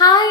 Hi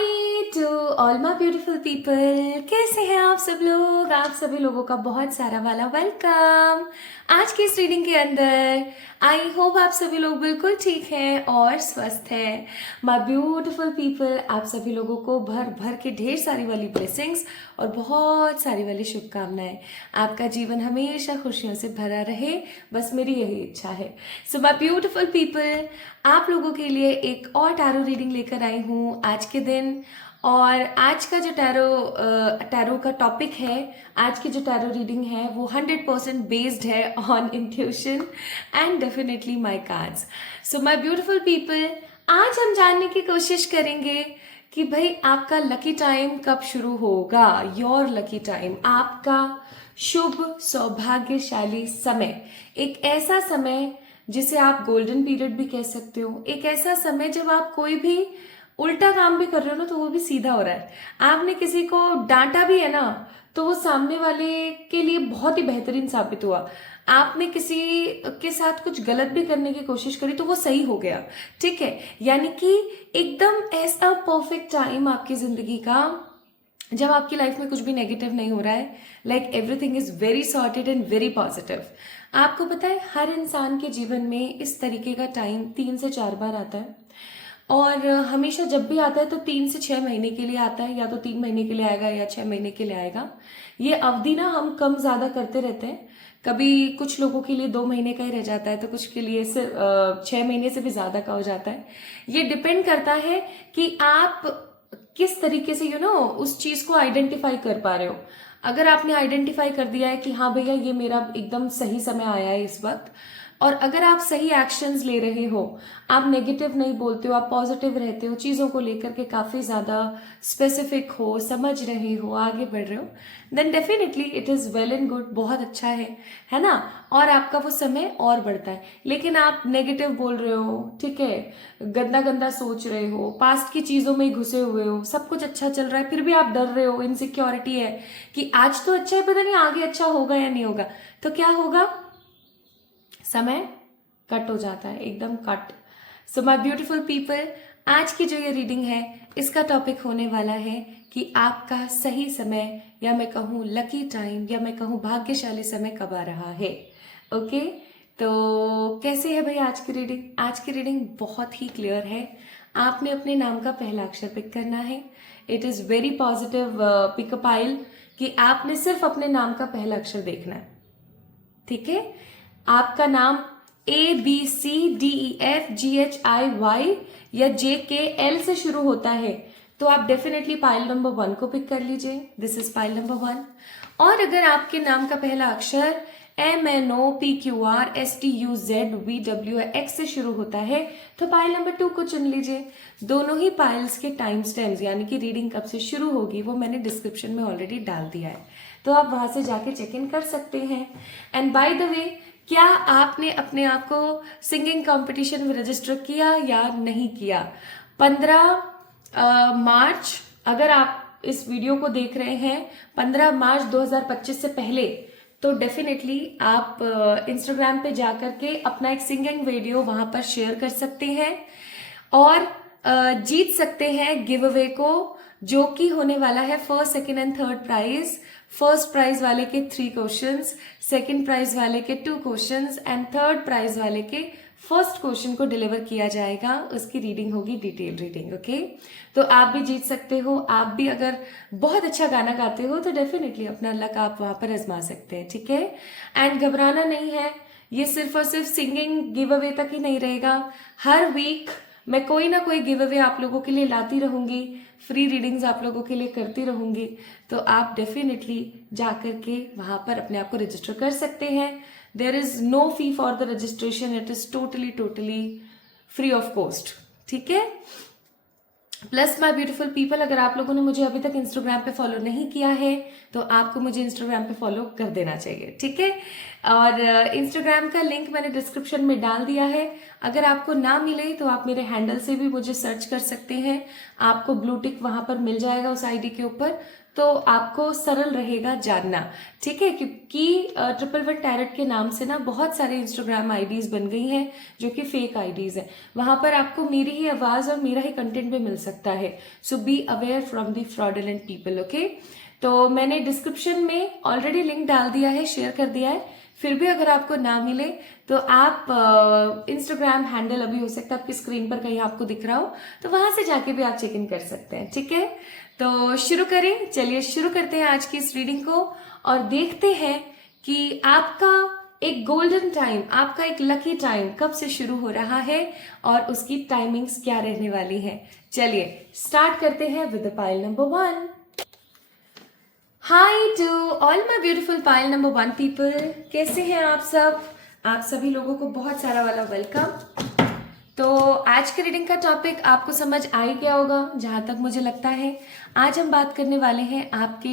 to all my beautiful people. कैसे हैं आप सब लोग? आप सभी लोगों का बहुत सारा वाला वेलकम आज की इस रीडिंग के अंदर। आई होप आप सभी लोग बिल्कुल ठीक हैं और स्वस्थ हैं। माय ब्यूटीफुल पीपल, आप सभी लोगों को भर भर के ढेर सारी वाली ब्लेसिंग्स और बहुत सारी वाली शुभकामनाएं। आपका जीवन हमेशा खुशियों से भरा रहे, बस मेरी यही इच्छा है। सो माय ब्यूटीफुल पीपल, आप लोगों के लिए एक और टैरो रीडिंग लेकर आई हूँ आज के दिन। और आज का जो टैरो का टॉपिक है, आज की जो टैरो रीडिंग है वो 100% बेस्ड है on intuition and definitely my cards. So my beautiful people, आज हम जानने की कोशिश करेंगे कि भाई आपका लकी टाइम कब शुरू होगा। योर लकी टाइम, आपका शुभ सौभाग्यशाली समय, एक ऐसा समय जिसे आप गोल्डन पीरियड भी कह सकते हो। एक ऐसा समय जब आप कोई भी उल्टा काम भी कर रहे हो ना तो वो भी सीधा हो रहा है। आपने किसी को डांटा भी है ना तो वो सामने वाले के लिए बहुत ही बेहतरीन साबित हुआ। आपने किसी के साथ कुछ गलत भी करने की कोशिश करी तो वो सही हो गया। ठीक है, यानी कि एकदम ऐसा परफेक्ट टाइम आपकी जिंदगी का जब आपकी लाइफ में कुछ भी नेगेटिव नहीं हो रहा है। Like everything is very sorted and very positive. आपको पता है हर इंसान के जीवन में इस तरीके का टाइम 3 से 4 बार आता है। और हमेशा जब भी आता है तो 3 से 6 महीने के लिए आता है, या तो 3 महीने के लिए आएगा या 6 महीने के लिए आएगा। ये अवधि ना हम कम ज्यादा करते रहते हैं। कभी कुछ लोगों के लिए 2 महीने का ही रह जाता है तो कुछ के लिए सिर्फ 6 महीने से भी ज्यादा का हो जाता है। ये डिपेंड करता है कि आप किस तरीके से उस चीज को आइडेंटिफाई कर पा रहे हो। अगर आपने आइडेंटिफाई कर दिया है कि हाँ भैया ये मेरा एकदम सही समय आया है इस वक्त, और अगर आप सही एक्शंस ले रहे हो, आप नेगेटिव नहीं बोलते हो, आप पॉजिटिव रहते हो, चीज़ों को लेकर के काफ़ी ज़्यादा स्पेसिफिक हो, समझ रहे हो, आगे बढ़ रहे हो, then definitely it is well and good, बहुत अच्छा है ना। और आपका वो समय और बढ़ता है। लेकिन आप नेगेटिव बोल रहे हो, ठीक है, गंदा गंदा सोच रहे हो, पास्ट की चीज़ों में ही घुसे हुए हो, सब कुछ अच्छा चल रहा है फिर भी आप डर रहे हो, इनसिक्योरिटी है कि आज तो अच्छा है पता नहीं आगे अच्छा होगा या नहीं होगा, तो क्या होगा? समय कट हो जाता है, एकदम cut. So my beautiful people, आज की जो ये रीडिंग है इसका टॉपिक होने वाला है कि आपका सही समय, या मैं कहूँ लकी टाइम, या मैं कहूँ भाग्यशाली समय कब आ रहा है। ओके, तो कैसे है भाई आज की रीडिंग? आज की रीडिंग बहुत ही क्लियर है। आपने अपने नाम का पहला अक्षर पिक करना है। It is very positive pickup आइल कि आपने सिर्फ अपने नाम का पहला अक्षर देखना है। ठीक है, आपका नाम ABCDEFGHIY या JKL से शुरू होता है तो आप डेफिनेटली पाइल नंबर 1 को पिक कर लीजिए। This is pile number 1। और अगर आपके नाम का पहला अक्षर MNOPQRSTUZVWX से शुरू होता है तो पाइल नंबर 2 को चुन लीजिए। दोनों ही पाइल्स के टाइम स्टैम्प्स यानी कि रीडिंग कब से शुरू होगी वो मैंने डिस्क्रिप्शन में ऑलरेडी डाल दिया है, तो आप वहां से जाके चेक इन कर सकते हैं। एंड बाय द वे, क्या आपने अपने आप को सिंगिंग कंपटीशन में रजिस्टर किया या नहीं किया? 15 मार्च, अगर आप इस वीडियो को देख रहे हैं 15 मार्च 2025 से पहले, तो डेफिनेटली आप इंस्टाग्राम पे जाकर के अपना एक सिंगिंग वीडियो वहां पर शेयर कर सकते हैं और जीत सकते हैं गिव अवे को, जो कि होने वाला है first, second and third prize. First prize वाले के 3 क्वेश्चंस, सेकंड प्राइज वाले के 2 क्वेश्चंस एंड थर्ड प्राइज वाले के फर्स्ट क्वेश्चन को डिलीवर किया जाएगा। उसकी रीडिंग होगी डिटेल रीडिंग। ओके, तो आप भी जीत सकते हो। आप भी अगर बहुत अच्छा गाना गाते हो तो डेफिनेटली अपना लक आप वहां पर आजमा सकते हैं। ठीक है, एंड घबराना नहीं है, ये सिर्फ और सिर्फ सिंगिंग गिव अवे तक ही नहीं रहेगा। हर वीक मैं कोई ना कोई गिव अवे आप लोगों के लिए लाती रहूंगी, फ्री रीडिंग्स आप लोगों के लिए करती रहूंगी, तो आप डेफिनेटली जाकर के वहां पर अपने आप को रजिस्टर कर सकते हैं। There is no fee for the registration, it is totally free of cost. ठीक है, प्लस माय ब्यूटीफुल पीपल, अगर आप लोगों ने मुझे अभी तक इंस्टाग्राम पे फॉलो नहीं किया है तो आपको मुझे इंस्टाग्राम पे फॉलो कर देना चाहिए। ठीक है, और इंस्टाग्राम का लिंक मैंने डिस्क्रिप्शन में डाल दिया है। अगर आपको ना मिले तो आप मेरे हैंडल से भी मुझे सर्च कर सकते हैं, आपको ब्लू टिक वहां पर मिल जाएगा उस आईडी के ऊपर, तो आपको सरल रहेगा जानना, ठीक है। क्योंकि 111 टैरट के नाम से ना बहुत सारे इंस्टाग्राम आईडीज बन गई हैं जो कि फेक आईडीज हैं। वहां पर आपको मेरी ही आवाज और मेरा ही कंटेंट भी मिल सकता है। So be aware from the fraudulent people, okay. तो मैंने डिस्क्रिप्शन में ऑलरेडी लिंक डाल दिया है, शेयर कर दिया है। फिर भी अगर आपको ना मिले तो आप इंस्टाग्राम हैंडल अभी हो सकता है आपकी स्क्रीन पर कहीं आपको दिख रहा हो, तो वहां से जाके भी आप चेक इन कर सकते हैं, ठीक है। तो शुरू करें, चलिए शुरू करते हैं आज की इस रीडिंग को और देखते हैं कि आपका एक गोल्डन टाइम, आपका एक लकी टाइम कब से शुरू हो रहा है और उसकी टाइमिंग्स क्या रहने वाली है। चलिए स्टार्ट करते हैं with pile number 1। Hi to all my beautiful pile number 1 people, कैसे हैं आप सब। आप सभी लोगों को बहुत सारा वाला वेलकम। तो आज के रीडिंग का टॉपिक आपको समझ आ ही गया होगा जहां तक मुझे लगता है। आज हम बात करने वाले हैं आपके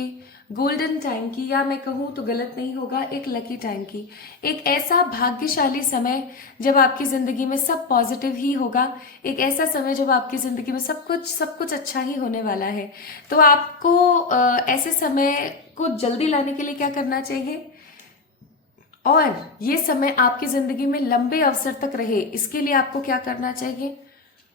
गोल्डन टाइम की, या मैं कहूँ तो गलत नहीं होगा, एक लकी टाइम की। एक ऐसा भाग्यशाली समय जब आपकी जिंदगी में सब पॉजिटिव ही होगा, एक ऐसा समय जब आपकी जिंदगी में सब कुछ अच्छा ही होने वाला है। तो आपको ऐसे समय को जल्दी लाने के लिए क्या करना चाहिए, और ये समय आपकी जिंदगी में लंबे अवसर तक रहे, इसके लिए आपको क्या करना चाहिए,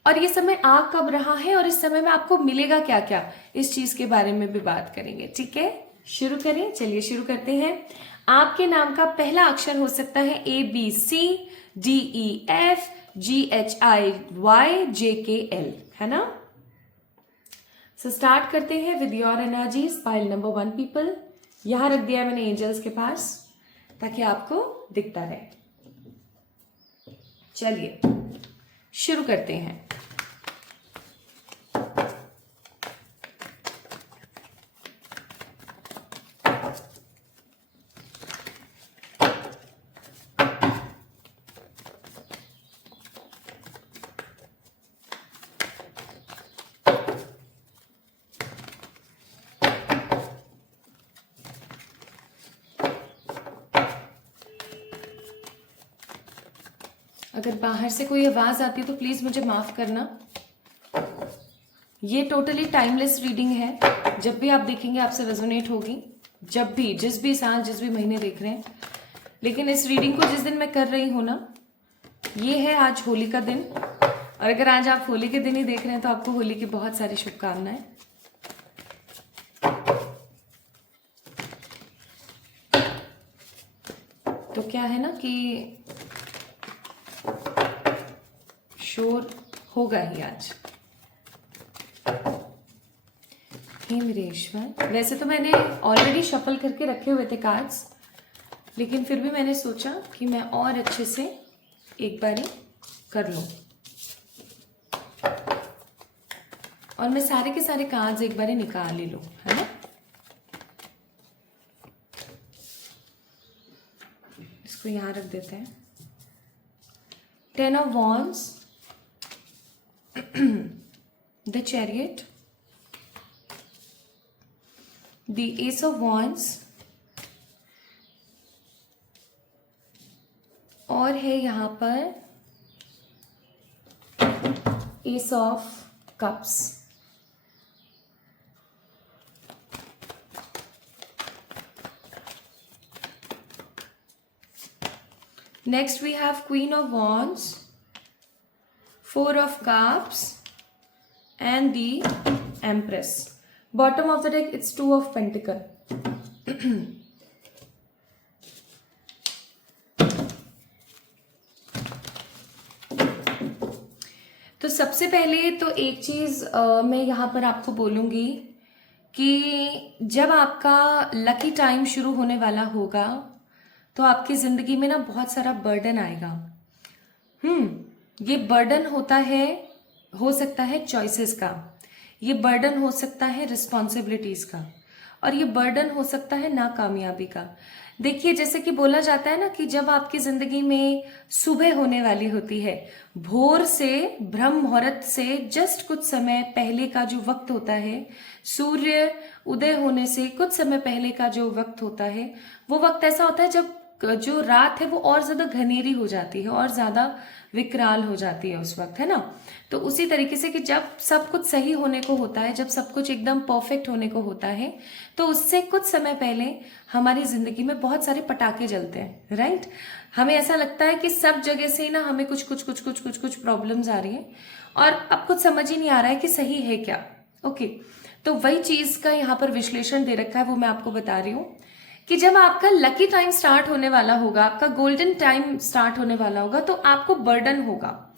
और ये समय आ कब रहा है और इस समय में आपको मिलेगा क्या क्या, इस चीज के बारे में भी बात करेंगे, ठीक है। शुरू करें, चलिए शुरू करते हैं। आपके नाम का पहला अक्षर हो सकता है ABCDEFGHIYJKL, है ना। सो स्टार्ट करते हैं with your energies, pile number 1 people. यहां रख दिया मैंने एंजल्स के पास ताकि आपको दिखता रहे। चलिए शुरू करते हैं। अगर बाहर से कोई आवाज आती है तो प्लीज मुझे माफ करना। ये टोटली टाइमलेस रीडिंग है, जब भी आप देखेंगे आपसे रेजोनेट होगी, जब भी, जिस भी साल, जिस भी महीने देख रहे हैं। लेकिन इस रीडिंग को जिस दिन मैं कर रही हूं ना, ये है आज होली का दिन, और अगर आज आप होली के दिन ही देख रहे हैं तो आपको होली की बहुत सारी शुभकामनाएं। तो क्या है ना कि शोर होगा ही आज। हे मेरे ईश्वर, वैसे तो मैंने ऑलरेडी शफल करके रखे हुए थे कार्ड्स, लेकिन फिर भी मैंने सोचा कि मैं और अच्छे से एक बार कर लूं, और मैं सारे के सारे कार्ड्स एक बार निकाल ही लूं, है ना। इसको यहां रख देते हैं। 10 of Wands, the Chariot, the Ace of Wands, और है यहां पर Ace of Cups। Next we have Queen of Wands, 4 of Cups, and the Empress. Bottom of the deck it's 2 of Pentacle. तो सबसे पहले तो एक चीज मैं यहाँ पर आपको बोलूंगी कि जब आपका लकी टाइम शुरू होने वाला होगा तो आपकी जिंदगी में ना बहुत सारा बर्डन आएगा। ये बर्डन होता है, हो सकता है चॉइसेस का, ये बर्डन हो सकता है रिस्पॉन्सिबिलिटीज का, और ये बर्डन हो सकता है नाकामयाबी का। देखिए, जैसे कि बोला जाता है ना कि जब आपकी जिंदगी में सुबह होने वाली होती है, भोर से ब्रह्म मुहूर्त से जस्ट कुछ समय पहले का जो वक्त होता है, सूर्य उदय होने से कुछ समय पहले का जो वक्त होता है, वो वक्त ऐसा होता है जब जो रात है वो और ज्यादा घनेरी हो जाती है और ज्यादा विकराल हो जाती है उस वक्त, है ना। तो उसी तरीके से कि जब सब कुछ सही होने को होता है, जब सब कुछ एकदम परफेक्ट होने को होता है, तो उससे कुछ समय पहले हमारी जिंदगी में बहुत सारे पटाखे जलते हैं, राइट। हमें ऐसा लगता है कि सब जगह से ना हमें कुछ कुछ कुछ कुछ कुछ कुछ प्रॉब्लम्स आ रही है और अब कुछ समझ ही नहीं आ रहा है कि सही है क्या। ओके, तो वही चीज का यहाँ पर विश्लेषण दे रखा है, वो मैं आपको बता रही हूँ कि जब आपका लकी टाइम स्टार्ट होने वाला होगा, आपका गोल्डन टाइम स्टार्ट होने वाला होगा, तो आपको बर्डन होगा।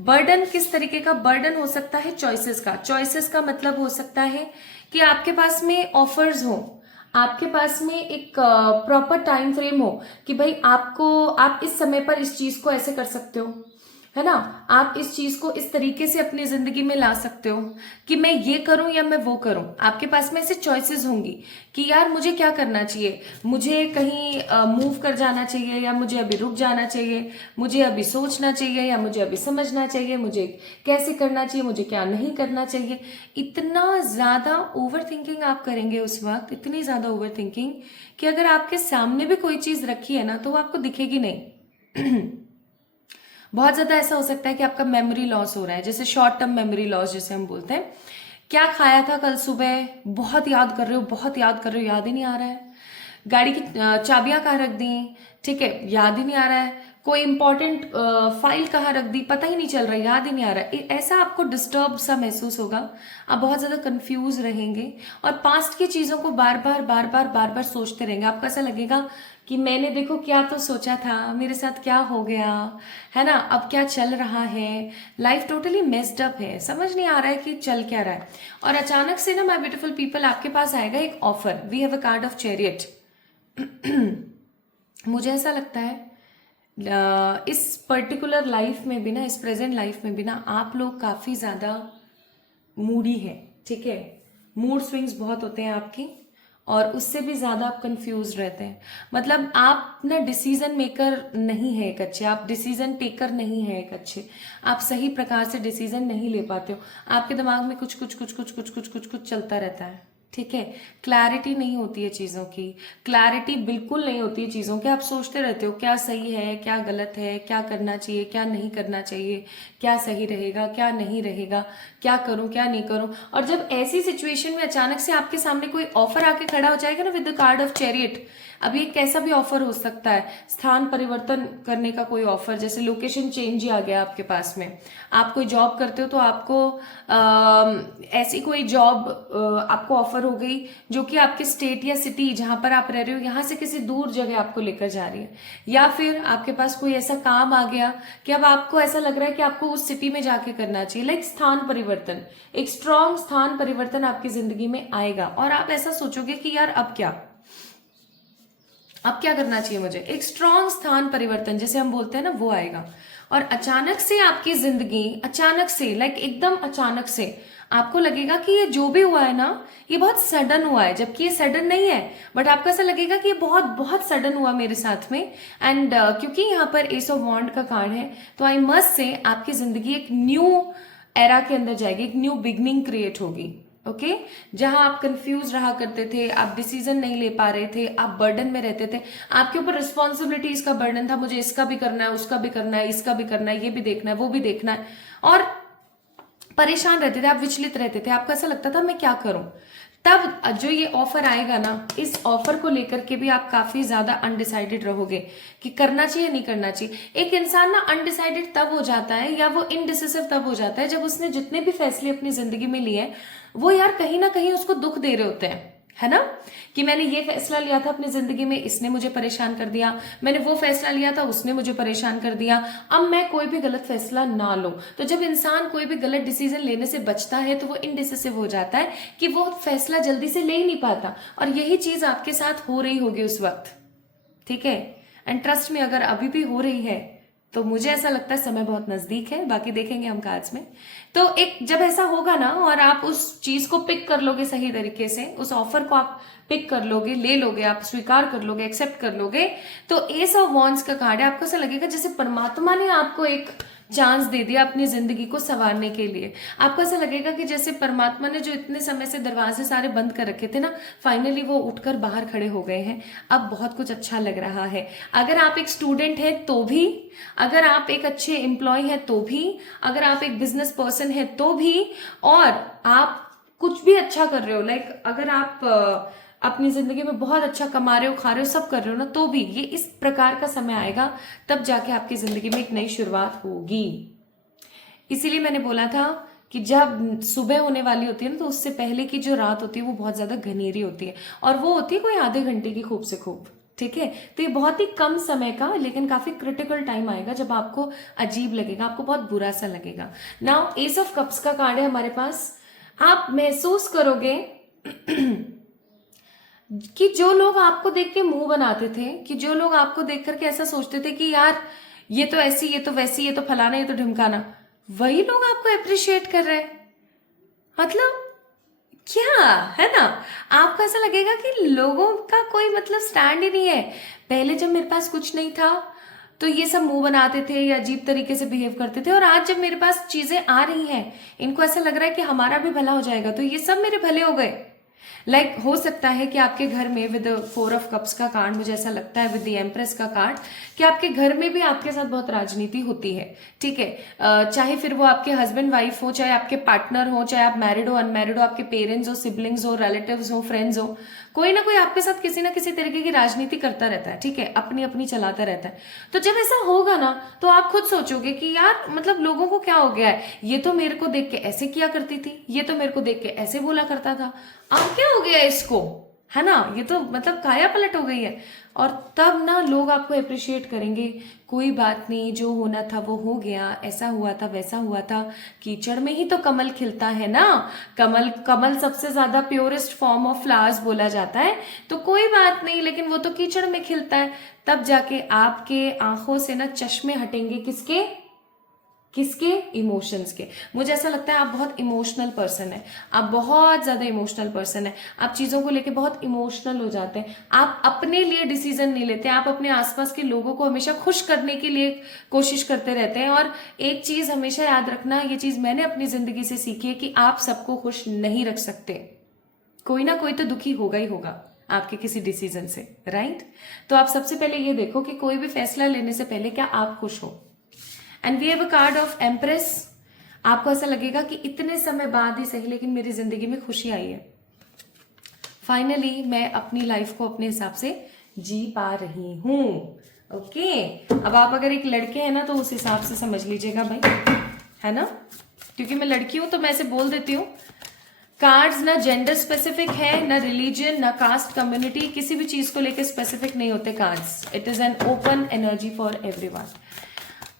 बर्डन किस तरीके का बर्डन हो सकता है? चॉइसेस का। चॉइसेस का मतलब हो सकता है कि आपके पास में ऑफर्स हो, आपके पास में एक प्रॉपर टाइम फ्रेम हो कि भाई आप इस समय पर इस चीज को ऐसे कर सकते हो, है ना। आप इस चीज को इस तरीके से अपनी जिंदगी में ला सकते हो कि मैं ये करूं या मैं वो करूं। आपके पास में ऐसे चॉइसेस होंगी कि यार मुझे क्या करना चाहिए, मुझे कहीं मूव कर जाना चाहिए या मुझे अभी रुक जाना चाहिए, मुझे अभी सोचना चाहिए या मुझे अभी समझना चाहिए, मुझे कैसे करना चाहिए, मुझे क्या नहीं करना चाहिए। इतना ज्यादा ओवर थिंकिंग आप करेंगे उस वक्त, इतनी ज्यादा ओवर थिंकिंग कि अगर आपके सामने भी कोई चीज रखी है ना तो वो आपको दिखेगी नहीं। बहुत ज्यादा ऐसा हो सकता है कि आपका मेमोरी लॉस हो रहा है, जैसे शॉर्ट टर्म मेमोरी लॉस जिसे हम बोलते हैं। क्या खाया था कल सुबह, बहुत याद कर रहे हो, बहुत याद कर रहे हो, याद ही नहीं आ रहा है। गाड़ी की चाबियां कहाँ रख दी, ठीक है, याद ही नहीं आ रहा है। कोई इंपॉर्टेंट फाइल कहाँ रख दी, पता ही नहीं चल रहा, याद ही नहीं आ रहा है। ऐसा आपको डिस्टर्ब सा महसूस होगा, आप बहुत ज्यादा कंफ्यूज रहेंगे और पास्ट की चीजों को बार बार बार बार बार बार सोचते रहेंगे। आपको ऐसा लगेगा कि मैंने देखो क्या तो सोचा था, मेरे साथ क्या हो गया, है ना, अब क्या चल रहा है, लाइफ टोटली मेस्ड अप है, समझ नहीं आ रहा है कि चल क्या रहा है। और अचानक से ना माय ब्यूटीफुल पीपल आपके पास आएगा एक offer. We have a card of chariot. मुझे ऐसा लगता है इस पर्टिकुलर लाइफ में भी ना, इस प्रेजेंट लाइफ में भी ना, आप लोग काफी ज्यादा मूडी है, ठीक है। मूड स्विंग्स बहुत होते हैं आपकी और उससे भी ज्यादा आप कंफ्यूज रहते हैं। मतलब आप ना डिसीजन मेकर नहीं है एक अच्छे, आप डिसीजन टेकर नहीं है एक अच्छे, आप सही प्रकार से डिसीजन नहीं ले पाते हो। आपके दिमाग में कुछ कुछ कुछ कुछ कुछ कुछ कुछ कुछ चलता रहता है, ठीक है। क्लैरिटी नहीं होती है चीजों की, क्लैरिटी बिल्कुल नहीं होती है चीजों की। आप सोचते रहते हो क्या सही है, क्या गलत है, क्या करना चाहिए, क्या नहीं करना चाहिए, क्या सही रहेगा, क्या नहीं रहेगा, क्या करूं, क्या नहीं करूं। और जब ऐसी सिचुएशन में अचानक से आपके सामने कोई ऑफर आके खड़ा हो जाएगा ना with the card of chariot, अभी एक कैसा भी ऑफर हो सकता है, स्थान परिवर्तन करने का कोई ऑफर, जैसे लोकेशन चेंज ही आ गया आपके पास में। आप कोई जॉब करते हो तो आपको ऐसी कोई जॉब आपको ऑफर हो गई जो कि आपके स्टेट या सिटी जहां पर आप रह रहे हो यहाँ से किसी दूर जगह आपको लेकर जा रही है। या फिर आपके पास कोई ऐसा काम आ गया कि अब आपको ऐसा लग रहा है कि आपको उस सिटी में जाके करना चाहिए। लाइक स्थान परिवर्तन, एक स्ट्रॉन्ग स्थान परिवर्तन आपकी जिंदगी में आएगा और आप ऐसा सोचोगे कि यार अब क्या करना चाहिए मुझे। एक स्ट्रॉन्ग स्थान परिवर्तन जिसे हम बोलते हैं ना, वो आएगा। और अचानक से आपकी जिंदगी, अचानक से, लाइक एकदम अचानक से आपको लगेगा कि ये जो भी हुआ है ना, ये बहुत सडन हुआ है, जबकि ये सडन नहीं है, बट आपको ऐसा लगेगा कि ये बहुत बहुत सडन हुआ मेरे साथ में। एंड क्योंकि यहाँ पर एस ऑफ वॉन्ड का कार्ड है, तो आई मस्ट से आपकी जिंदगी एक न्यू एरा के अंदर जाएगी, एक न्यू बिगनिंग क्रिएट होगी। ओके, जहां आप कंफ्यूज रहा करते थे, आप डिसीजन नहीं ले पा रहे थे, आप बर्डन में रहते थे, आपके ऊपर रिस्पॉन्सिबिलिटीज का बर्डन था, मुझे इसका भी करना है, उसका भी करना है, इसका भी करना है, ये भी देखना है, वो भी देखना है, और परेशान रहते थे, आप विचलित रहते थे, आपको ऐसा लगता था मैं क्या करूं। तब जो ये ऑफर आएगा ना, इस ऑफर को लेकर के भी आप काफी ज्यादा अनडिसाइडेड रहोगे कि करना चाहिए नहीं करना चाहिए। एक इंसान ना अनडिसाइडेड तब हो जाता है या वो इनडिसिसिव तब हो जाता है जब उसने जितने भी फैसले अपनी जिंदगी में लिए हैं वो यार कहीं ना कहीं उसको दुख दे रहे होते हैं, है ना। कि मैंने ये फैसला लिया था अपनी जिंदगी में, इसने मुझे परेशान कर दिया, मैंने वो फैसला लिया था, उसने मुझे परेशान कर दिया, अब मैं कोई भी गलत फैसला ना लूं। तो जब इंसान कोई भी गलत डिसीजन लेने से बचता है तो वो इनडिसिसिव हो जाता है कि वो फैसला जल्दी से ले ही नहीं पाता। और यही चीज आपके साथ हो रही होगी उस वक्त, ठीक है। एंड ट्रस्ट में अगर अभी भी हो रही है तो मुझे ऐसा लगता है समय बहुत नजदीक है, बाकी देखेंगे हम कार्ड्स में। तो एक जब ऐसा होगा ना और आप उस चीज को पिक कर लोगे सही तरीके से, उस ऑफर को आप पिक कर लोगे, ले लोगे, आप स्वीकार कर लोगे, एक्सेप्ट कर लोगे, तो एस ऑफ वॉन्ड्स का कार्ड है। आपको ऐसा लगेगा जैसे परमात्मा ने आपको एक चांस दे दिया अपनी जिंदगी को संवारने के लिए। आपको ऐसा लगेगा कि जैसे परमात्मा ने जो इतने समय से दरवाजे सारे बंद कर रखे थे ना, फाइनली वो उठकर बाहर खड़े हो गए हैं। अब बहुत कुछ अच्छा लग रहा है। अगर आप एक स्टूडेंट है तो भी, अगर आप एक अच्छे एम्प्लॉय है तो भी, अगर आप एक बिजनेस पर्सन है तो भी, और आप कुछ भी अच्छा कर रहे हो, लाइक अगर आप अपनी जिंदगी में बहुत अच्छा कमा रहे हो, खा रहे हो, सब कर रहे हो ना, तो भी ये इस प्रकार का समय आएगा, तब जाके आपकी जिंदगी में एक नई शुरुआत होगी। इसीलिए मैंने बोला था कि जब सुबह होने वाली होती है ना, तो उससे पहले की जो रात होती है वो बहुत ज्यादा घनेरी होती है, और वो होती है कोई आधे घंटे की खूब से खूब। ठीक है, तो ये बहुत ही कम समय का लेकिन काफी क्रिटिकल टाइम आएगा जब आपको अजीब लगेगा, आपको बहुत बुरा सा लगेगा। नाउ एस ऑफ कप्स का कार्ड है हमारे पास। आप महसूस करोगे कि जो लोग आपको देख के मुंह बनाते थे, कि जो लोग आपको देख करके ऐसा सोचते थे कि यार ये तो ऐसी, ये तो वैसी, ये तो फलाना, ये तो ढिमकाना, वही लोग आपको अप्रिशिएट कर रहे हैं। मतलब क्या है ना, आपको ऐसा लगेगा कि लोगों का कोई मतलब स्टैंड ही नहीं है। पहले जब मेरे पास कुछ नहीं था तो ये सब मुंह बनाते थे या अजीब तरीके से बिहेव करते थे, और आज जब मेरे पास चीजें आ रही हैं, इनको ऐसा लग रहा है कि हमारा भी भला हो जाएगा, तो ये सब मेरे भले हो गए। लाइक हो सकता है कि आपके घर में विद 4 ऑफ कप्स का कार्ड, मुझे ऐसा लगता है विद द एम्प्रेस का कार्ड, कि आपके घर में भी आपके साथ बहुत राजनीति होती है। ठीक है, चाहे फिर वो आपके हस्बैंड वाइफ हो, चाहे आपके पार्टनर हो, चाहे आप मैरिड हो अनमैरिड हो, आपके पेरेंट्स हो, सिबलिंग्स हो, रिलेटिव्स हो, फ्रेंड्स हो, कोई ना कोई आपके साथ किसी ना किसी तरीके की राजनीति करता रहता है। ठीक है, अपनी अपनी चलाता रहता है। तो जब ऐसा होगा ना, तो आप खुद सोचोगे कि यार मतलब लोगों को क्या हो गया है, ये तो मेरे को देख के ऐसे किया करती थी, ये तो मेरे को देख के ऐसे बोला करता था, अब क्या हो गया इसको, है ना, ये तो मतलब काया पलट हो गई है। और तब ना लोग आपको अप्रिशिएट करेंगे। कोई बात नहीं, जो होना था वो हो गया, ऐसा हुआ था वैसा हुआ था, कीचड़ में ही तो कमल खिलता है ना। कमल कमल सबसे ज्यादा प्योरेस्ट फॉर्म ऑफ फ्लावर्स बोला जाता है, तो कोई बात नहीं, लेकिन वो तो कीचड़ में खिलता है। तब जाके आपके आंखों से ना चश्मे हटेंगे, किसके किसके, इमोशंस के। मुझे ऐसा लगता है आप बहुत इमोशनल पर्सन है, आप बहुत ज्यादा इमोशनल पर्सन है। आप चीजों को लेके बहुत इमोशनल हो जाते हैं, आप अपने लिए डिसीजन नहीं लेते, आप अपने आसपास के लोगों को हमेशा खुश करने के लिए कोशिश करते रहते हैं। और एक चीज हमेशा याद रखना, ये चीज मैंने अपनी जिंदगी से सीखी है कि आप सबको खुश नहीं रख सकते, कोई ना कोई तो दुखी होगा ही होगा आपके किसी डिसीजन से, राइट। तो आप सबसे पहले ये देखो कि कोई भी फैसला लेने से पहले क्या आप खुश हो। And we have a card of empress. आपको ऐसा लगेगा कि इतने समय बाद ही सही, लेकिन मेरी जिंदगी में खुशी आई है, फाइनली मैं अपनी लाइफ को अपने हिसाब से जी पा रही हूं। ओके, अब आप अगर एक लड़के हैं ना, तो उस हिसाब से समझ लीजिएगा भाई, है ना, क्योंकि मैं लड़की हूं तो मैं ऐसे बोल देती हूँ। कार्ड्स ना जेंडर स्पेसिफिक है, ना रिलीजन, ना कास्ट, कम्युनिटी, किसी भी चीज को लेकर स्पेसिफिक नहीं होते cards. It is an open energy for everyone.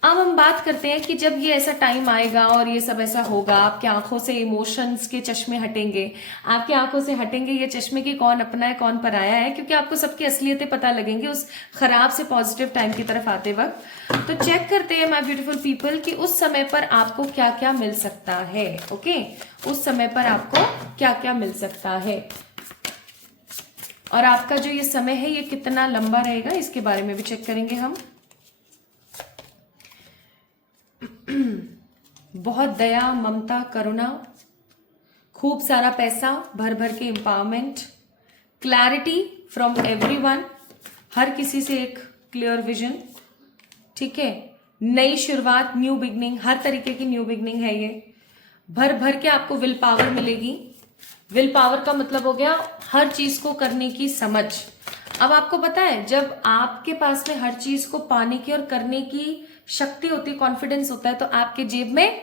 अब हम बात करते हैं कि जब ये ऐसा टाइम आएगा और ये सब ऐसा होगा, आपकी आंखों से इमोशंस के चश्मे हटेंगे, आपकी आंखों से हटेंगे ये चश्मे कि कौन अपना है कौन पराया है, क्योंकि आपको सबकी असलियतें पता लगेंगी उस खराब से पॉजिटिव टाइम की तरफ आते वक्त। तो चेक करते हैं माय ब्यूटीफुल पीपल कि उस समय पर आपको क्या क्या मिल सकता है। ओके, उस समय पर आपको क्या क्या मिल सकता है, और आपका जो ये समय है ये कितना लंबा रहेगा, इसके बारे में भी चेक करेंगे हम। बहुत दया, ममता, करुणा, खूब सारा पैसा, भर भर के एम्पावरमेंट, क्लैरिटी फ्रॉम एवरीवन, हर किसी से एक क्लियर विजन। ठीक है, नई शुरुआत, न्यू बिगनिंग, हर तरीके की न्यू बिगनिंग है ये। भर भर के आपको विल पावर मिलेगी। विल पावर का मतलब हो गया हर चीज को करने की समझ। अब आपको पता है, जब आपके पास में हर चीज को पाने की और करने की शक्ति होती है, कॉन्फिडेंस होता है, तो आपके जेब में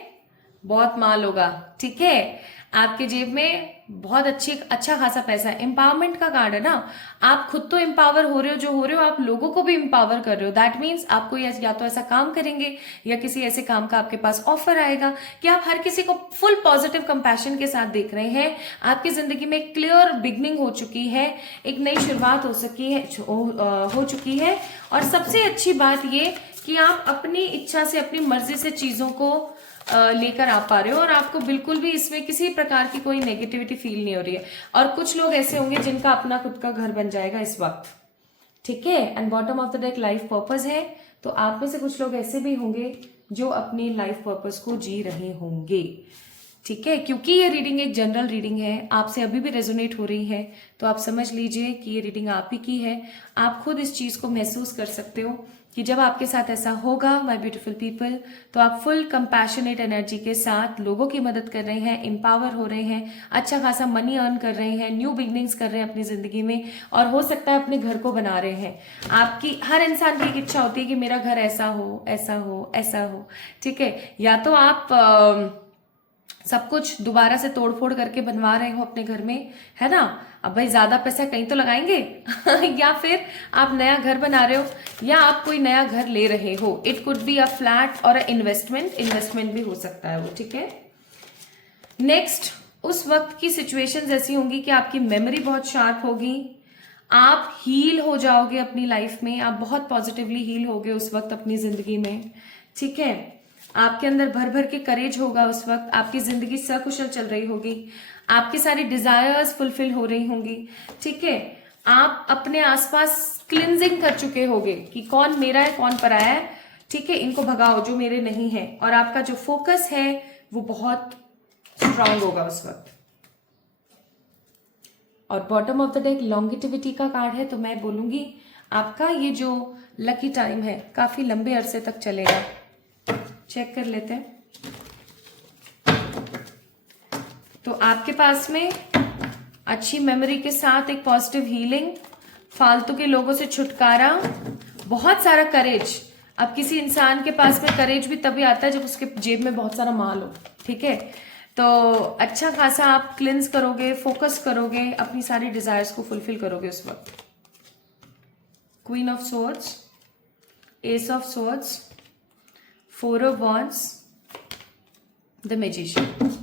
बहुत माल होगा। ठीक है, आपके जेब में बहुत अच्छा खासा पैसा है। एम्पावरमेंट का कार्ड है ना, आप खुद तो एम्पावर हो रहे हो, जो हो रहे हो आप लोगों को भी एम्पावर कर रहे हो। दैट मीन्स आपको या तो ऐसा काम करेंगे या किसी ऐसे काम का आपके पास ऑफर आएगा कि आप हर किसी को फुल पॉजिटिव कंपैशन के साथ देख रहे हैं। आपकी जिंदगी में एक क्लियर बिगनिंग हो चुकी है, एक नई शुरुआत हो चुकी है। और सबसे अच्छी बात ये कि आप अपनी इच्छा से, अपनी मर्जी से चीजों को लेकर आ पा रहे हो, और आपको बिल्कुल भी इसमें किसी प्रकार की कोई नेगेटिविटी फील नहीं हो रही है। और कुछ लोग ऐसे होंगे जिनका अपना खुद का घर बन जाएगा इस वक्त। ठीक है, and bottom of the deck life purpose है, तो आप में से कुछ लोग ऐसे भी होंगे जो अपने लाइफ पर्पस को जी रहे होंगे। ठीक है, क्योंकि ये रीडिंग एक जनरल रीडिंग है, आपसे अभी भी रेजोनेट हो रही है तो आप समझ लीजिए कि ये रीडिंग आप ही की है। आप खुद इस चीज को महसूस कर सकते हो कि जब आपके साथ ऐसा होगा माय ब्यूटीफुल पीपल, तो आप फुल कंपैशनेट एनर्जी के साथ लोगों की मदद कर रहे हैं, एम्पावर हो रहे हैं, अच्छा खासा मनी अर्न कर रहे हैं, न्यू बिगनिंग्स कर रहे हैं अपनी जिंदगी में, और हो सकता है अपने घर को बना रहे हैं। आपकी हर इंसान की एक इच्छा होती है कि मेरा घर ऐसा हो, ऐसा हो, ऐसा हो। ठीक है, या तो आप सब कुछ दोबारा से तोड़फोड़ करके बनवा रहे हो अपने घर में, है ना, अब भाई ज्यादा पैसा कहीं तो लगाएंगे या फिर आप नया घर बना रहे हो या आप कोई नया घर ले रहे हो। It could be a flat और इन्वेस्टमेंट भी हो सकता है वो। ठीक है, नेक्स्ट, उस वक्त की सिचुएशंस ऐसी होंगी कि आपकी मेमोरी बहुत शार्प होगी, आप हील हो जाओगे अपनी लाइफ में, आप बहुत पॉजिटिवली हील होगे उस वक्त अपनी जिंदगी में। ठीक है, आपके अंदर भर भर के करेज होगा उस वक्त, आपकी जिंदगी सकुशल चल रही होगी, आपकी सारी डिजायर्स फुलफिल हो रही होंगी। ठीक है, आप अपने आसपास क्लिनजिंग कर चुके होगे कि कौन मेरा है कौन पराया है। ठीक है, इनको भगाओ जो मेरे नहीं है, और आपका जो फोकस है वो बहुत स्ट्रांग होगा उस वक्त। और bottom of the deck longevity का कार्ड है, तो मैं बोलूंगी आपका ये जो लकी टाइम है काफी लंबे अरसे तक चलेगा। चेक कर लेते हैं। तो आपके पास में अच्छी मेमोरी के साथ एक पॉजिटिव हीलिंग, फालतू के लोगों से छुटकारा, बहुत सारा करेज। अब किसी इंसान के पास में करेज भी तभी आता है जब उसके जेब में बहुत सारा माल हो। ठीक है, तो अच्छा खासा आप क्लिंस करोगे, फोकस करोगे, अपनी सारी डिजायर्स को फुलफिल करोगे उस वक्त। Queen of swords, S of swords, four of wands, the magician.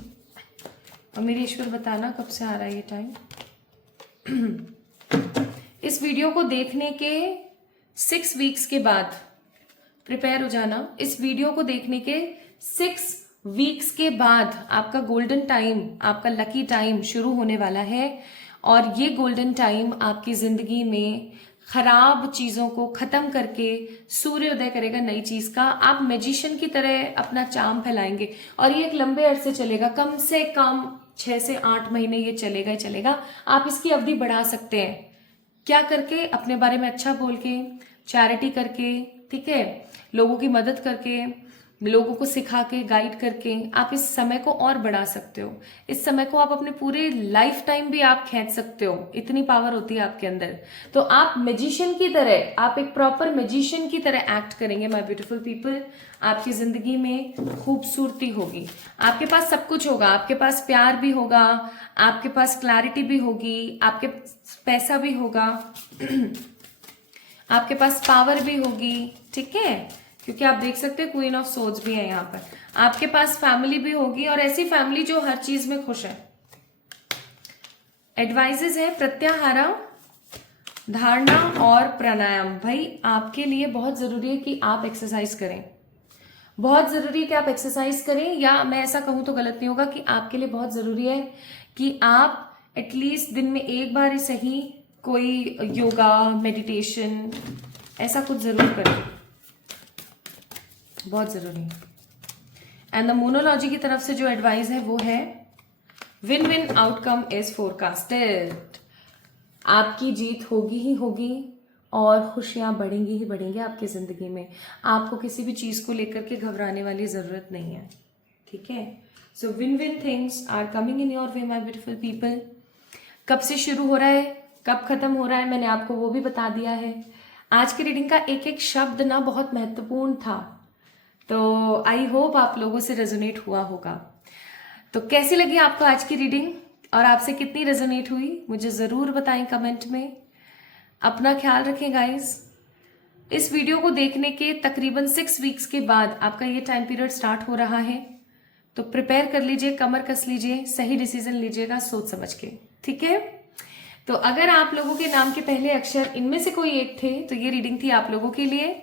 और मेरे ईश्वर बताना कब से आ रहा है ये टाइम। इस वीडियो को देखने के 6 वीक्स के बाद प्रिपेयर हो जाना। इस वीडियो को देखने के 6 वीक्स के बाद आपका गोल्डन टाइम, आपका लकी टाइम शुरू होने वाला है। और ये गोल्डन टाइम आपकी जिंदगी में खराब चीजों को खत्म करके सूर्योदय करेगा नई चीज का। आप मैजिशियन की तरह अपना चार्म फैलाएंगे, और ये एक लंबे अरसे चलेगा, कम से कम 6 से 8 महीने ये चलेगा ही चलेगा। आप इसकी अवधि बढ़ा सकते हैं, क्या करके, अपने बारे में अच्छा बोल के, चैरिटी करके, ठीक है, लोगों की मदद करके, लोगों को सिखा के, गाइड करके आप इस समय को और बढ़ा सकते हो। इस समय को आप अपने पूरे लाइफ टाइम भी आप खींच सकते हो, इतनी पावर होती है आपके अंदर। तो आप मैजिशियन की तरह, आप एक प्रॉपर मैजिशियन की तरह एक्ट करेंगे माय ब्यूटीफुल पीपल। आपकी जिंदगी में खूबसूरती होगी, आपके पास सब कुछ होगा, आपके पास प्यार भी होगा, आपके पास क्लैरिटी भी होगी, आपके पैसा भी होगा आपके पास पावर भी होगी। ठीक है, क्योंकि आप देख सकते हैं क्वीन ऑफ सोर्ड्स भी है यहाँ पर। आपके पास फैमिली भी होगी, और ऐसी फैमिली जो हर चीज में खुश है। एडवाइजेस है प्रत्याहारा, धारणा और प्राणायाम। भाई आपके लिए बहुत जरूरी है कि आप एक्सरसाइज करें, बहुत जरूरी है कि आप एक्सरसाइज करें, या मैं ऐसा कहूं तो गलत नहीं होगा कि आपके लिए बहुत जरूरी है कि आप एटलीस्ट दिन में एक बार ही सही कोई योगा, मेडिटेशन, ऐसा कुछ जरूर करें, बहुत जरूरी है। एंड द मोनोलॉजी की तरफ से जो एडवाइस है वो है win win outcome is forecasted. आपकी जीत होगी ही होगी, और खुशियां बढ़ेंगी ही बढ़ेंगी आपकी जिंदगी में। आपको किसी भी चीज को लेकर के घबराने वाली जरूरत नहीं है। ठीक है, so win win things are coming in your way my beautiful people. कब से शुरू हो रहा है, कब खत्म हो रहा है, मैंने आपको वो भी बता दिया है। आज की रीडिंग का एक एक शब्द ना बहुत महत्वपूर्ण था, तो आई होप आप लोगों से रेजोनेट हुआ होगा। तो कैसी लगी आपको आज की रीडिंग, और आपसे कितनी रेजोनेट हुई, मुझे जरूर बताएं कमेंट में। अपना ख्याल रखें गाइस। इस वीडियो को देखने के तकरीबन 6 वीक्स के बाद आपका ये टाइम पीरियड स्टार्ट हो रहा है, तो प्रिपेयर कर लीजिए, कमर कस लीजिए, सही डिसीजन लीजिएगा सोच समझ के। ठीक है, तो अगर आप लोगों के नाम के पहले अक्षर इनमें से कोई एक थे तो ये रीडिंग थी आप लोगों के लिए।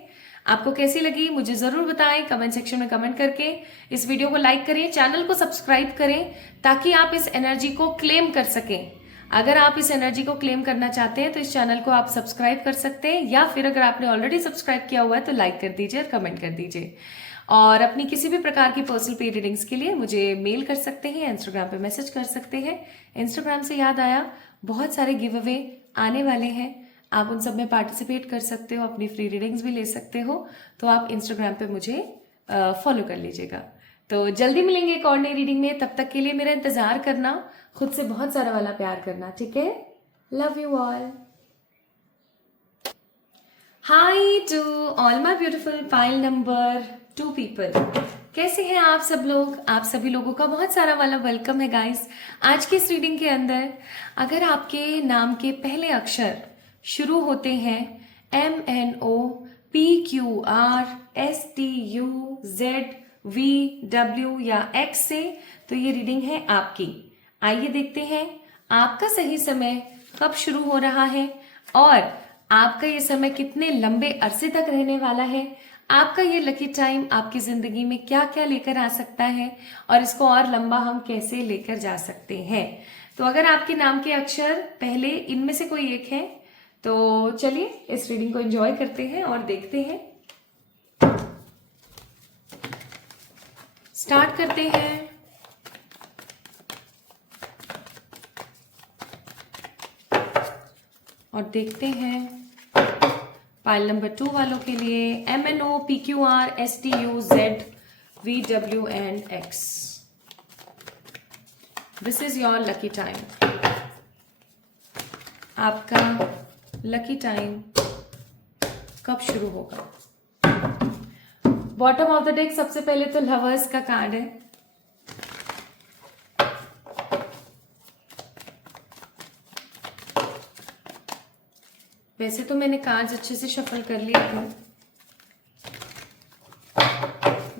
आपको कैसी लगी मुझे जरूर बताएं कमेंट सेक्शन में कमेंट करके। इस वीडियो को लाइक करें, चैनल को सब्सक्राइब करें, ताकि आप इस एनर्जी को क्लेम कर सकें। अगर आप इस एनर्जी को क्लेम करना चाहते हैं तो इस चैनल को आप सब्सक्राइब कर सकते हैं, या फिर अगर आपने ऑलरेडी सब्सक्राइब किया हुआ है तो लाइक कर दीजिए और कमेंट कर दीजिए। और अपनी किसी भी प्रकार की पर्सनल पेड रीडिंग्स के लिए मुझे मेल कर सकते हैं, इंस्टाग्राम पे मैसेज कर सकते हैं। इंस्टाग्राम से याद आया, बहुत सारे गिव अवे आने वाले हैं, आप उन सब में पार्टिसिपेट कर सकते हो, अपनी फ्री रीडिंग्स भी ले सकते हो। तो आप इंस्टाग्राम पे मुझे फॉलो कर लीजिएगा। तो जल्दी मिलेंगे एक और नई रीडिंग में, तब तक के लिए मेरा इंतजार करना, खुद से बहुत सारा वाला प्यार करना, ठीक है? Love you all. Hi to all my beautiful pile number 2 people. कैसे हैं आप सब लोग? आप सभी लोगों का बहुत सारा वाला वेलकम है गाइस। आज की इस रीडिंग के अंदर अगर आपके नाम के पहले अक्षर शुरू होते हैं MNOPQRSTUZVW या X से, तो ये रीडिंग है आपकी। आइए देखते हैं आपका सही समय कब शुरू हो रहा है और आपका ये समय कितने लंबे अरसे तक रहने वाला है। आपका ये लकी टाइम आपकी जिंदगी में क्या क्या लेकर आ सकता है और इसको और लंबा हम कैसे लेकर जा सकते हैं। तो अगर आपके नाम के अक्षर पहले इनमें से कोई एक है तो चलिए इस रीडिंग को एंजॉय करते हैं और देखते हैं। स्टार्ट करते हैं। और देखते हैं पाइल नंबर 2 वालों के लिए MNOPQRSTUZVW and X। This is your lucky time. आपका लकी टाइम कब शुरू होगा? बॉटम ऑफ द डेक सबसे पहले तो लवर्स का कार्ड है। वैसे तो मैंने कार्ड्स अच्छे से शफल कर लिए थे,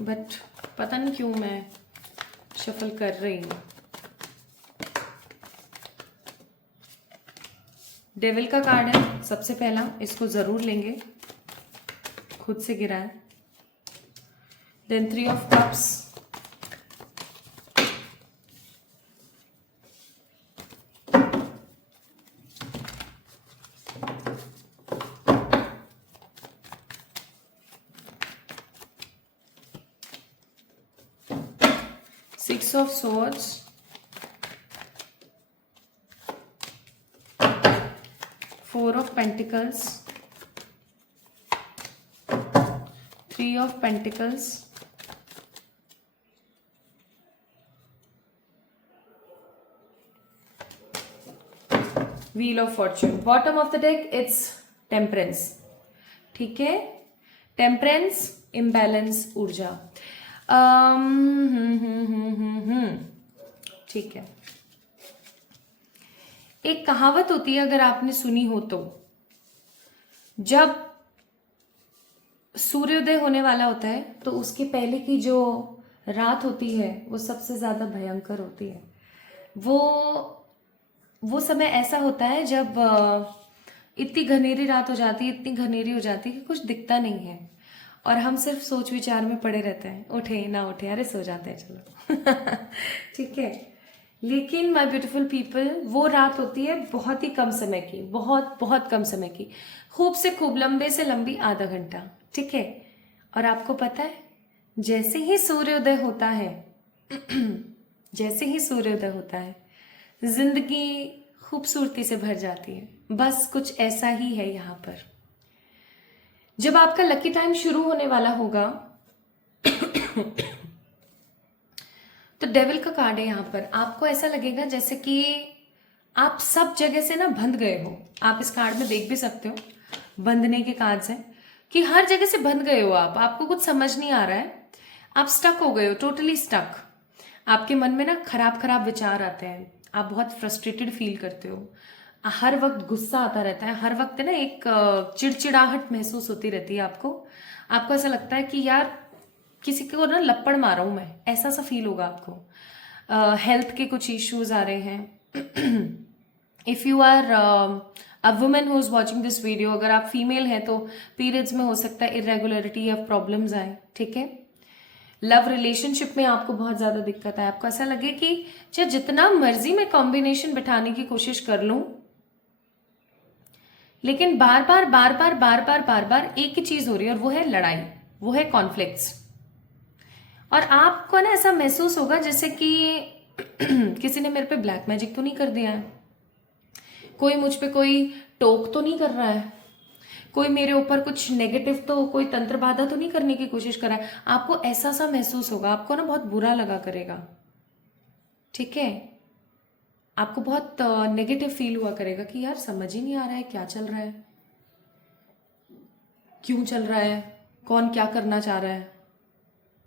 बट पता नहीं क्यों मैं शफल कर रही हूँ। डेविल का कार्ड है सबसे पहला, इसको जरूर लेंगे, खुद से गिरा है। Then 3 of cups, Six of Swords, 4 of Pentacles, 3 of Pentacles, Wheel of Fortune. Bottom of the deck it's Temperance, ठीक है? Temperance, imbalance, ऊर्जा। ठीक है। एक कहावत होती है, अगर आपने सुनी हो तो, जब सूर्योदय होने वाला होता है तो उसके पहले की जो रात होती है वो सबसे ज्यादा भयंकर होती है। वो समय ऐसा होता है जब इतनी घनेरी रात हो जाती है, इतनी घनेरी हो जाती है कि कुछ दिखता नहीं है और हम सिर्फ सोच विचार में पड़े रहते हैं, उठे ना उठे, अरे सो जाते हैं चलो। ठीक है, लेकिन माय ब्यूटीफुल पीपल, वो रात होती है बहुत ही कम समय की, बहुत बहुत कम समय की, खूब से खूब, लंबे से लंबी आधा घंटा, ठीक है। और आपको पता है, जैसे ही सूर्योदय होता है जैसे ही सूर्योदय होता है जिंदगी खूबसूरती से भर जाती है। बस कुछ ऐसा ही है यहाँ पर। जब आपका लकी टाइम शुरू होने वाला होगा तो डेविल का कार्ड है यहाँ पर। आपको ऐसा लगेगा जैसे कि आप सब जगह से ना बंध गए हो। आप इस कार्ड में देख भी सकते हो, बंधने के कार्ड्स हैं कि हर जगह से बंध गए हो आप, आपको कुछ समझ नहीं आ रहा है, आप स्टक हो गए हो, टोटली स्टक। आपके मन में ना खराब खराब विचार आते हैं, आप बहुत फ्रस्ट्रेटेड फील करते हो, हर वक्त गुस्सा आता रहता है, हर वक्त ना एक चिड़चिड़ाहट महसूस होती रहती है आपको ऐसा लगता है कि यार किसी को ना लपड़ मारा हूं मैं, ऐसा सा फील होगा आपको। हेल्थ के कुछ इश्यूज आ रहे हैं। If you are a women who is watching this video, अगर आप फीमेल हैं तो पीरियड्स में हो सकता है इरेगुलरिटी या प्रॉब्लम्स आए, ठीक है। लव रिलेशनशिप में आपको बहुत ज्यादा दिक्कत है, आपको ऐसा लगे कि चाहे जितना मर्जी मैं कॉम्बिनेशन बिठाने की कोशिश कर लूं, लेकिन बार बार एक ही चीज हो रही है और वो है लड़ाई, वो है कॉन्फ्लिक्ट्स। और आपको ना ऐसा महसूस होगा जैसे कि किसी ने मेरे पे ब्लैक मैजिक तो नहीं कर दिया है, कोई मुझ पे कोई टोक तो नहीं कर रहा है, कोई मेरे ऊपर कुछ नेगेटिव तो कोई तंत्र बाधा तो नहीं करने की कोशिश कर रहा है। आपको ऐसा सा महसूस होगा, आपको ना बहुत बुरा लगा करेगा, ठीक है। आपको बहुत नेगेटिव फील हुआ करेगा कि यार समझ ही नहीं आ रहा है क्या चल रहा है, क्यों चल रहा है, कौन क्या करना चाह रहा है,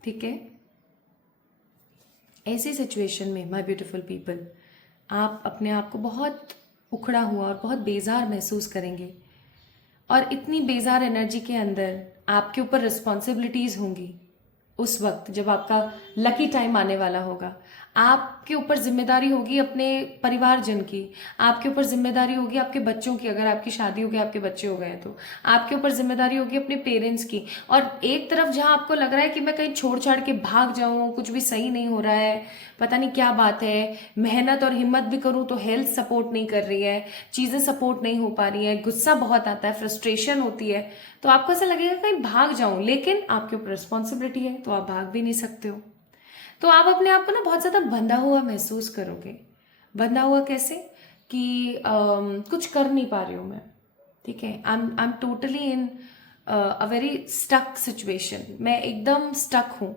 ठीक है। ऐसी सिचुएशन में माय ब्यूटीफुल पीपल, आप अपने आप को बहुत उखड़ा हुआ और बहुत बेजार महसूस करेंगे। और इतनी बेजार एनर्जी के अंदर आपके ऊपर रिस्पॉन्सिबिलिटीज होंगी। उस वक्त जब आपका लकी टाइम आने वाला होगा, आपके ऊपर जिम्मेदारी होगी अपने परिवारजन की, आपके ऊपर जिम्मेदारी होगी आपके बच्चों की, अगर आपकी शादी हो गई आपके बच्चे हो गए तो आपके ऊपर जिम्मेदारी होगी अपने पेरेंट्स की। और एक तरफ जहां आपको लग रहा है कि मैं कहीं छोड़ छाड़ के भाग जाऊं, कुछ भी सही नहीं हो रहा है, पता नहीं क्या बात है, मेहनत और हिम्मत भी करूं तो हेल्थ सपोर्ट नहीं कर रही है, चीजें सपोर्ट नहीं हो पा रही है, गुस्सा बहुत आता है, फ्रस्ट्रेशन होती है, तो आपको ऐसा लगेगा कहीं भाग जाऊं, लेकिन आपके ऊपर रिस्पॉन्सिबिलिटी है तो आप भाग भी नहीं सकते हो। तो आप अपने आप को ना बहुत ज्यादा बंधा हुआ महसूस करोगे। बंधा हुआ कैसे कि कुछ कर नहीं पा रही हूं मैं, ठीक है। I am totally in a very stuck situation, मैं एकदम स्टक हूं,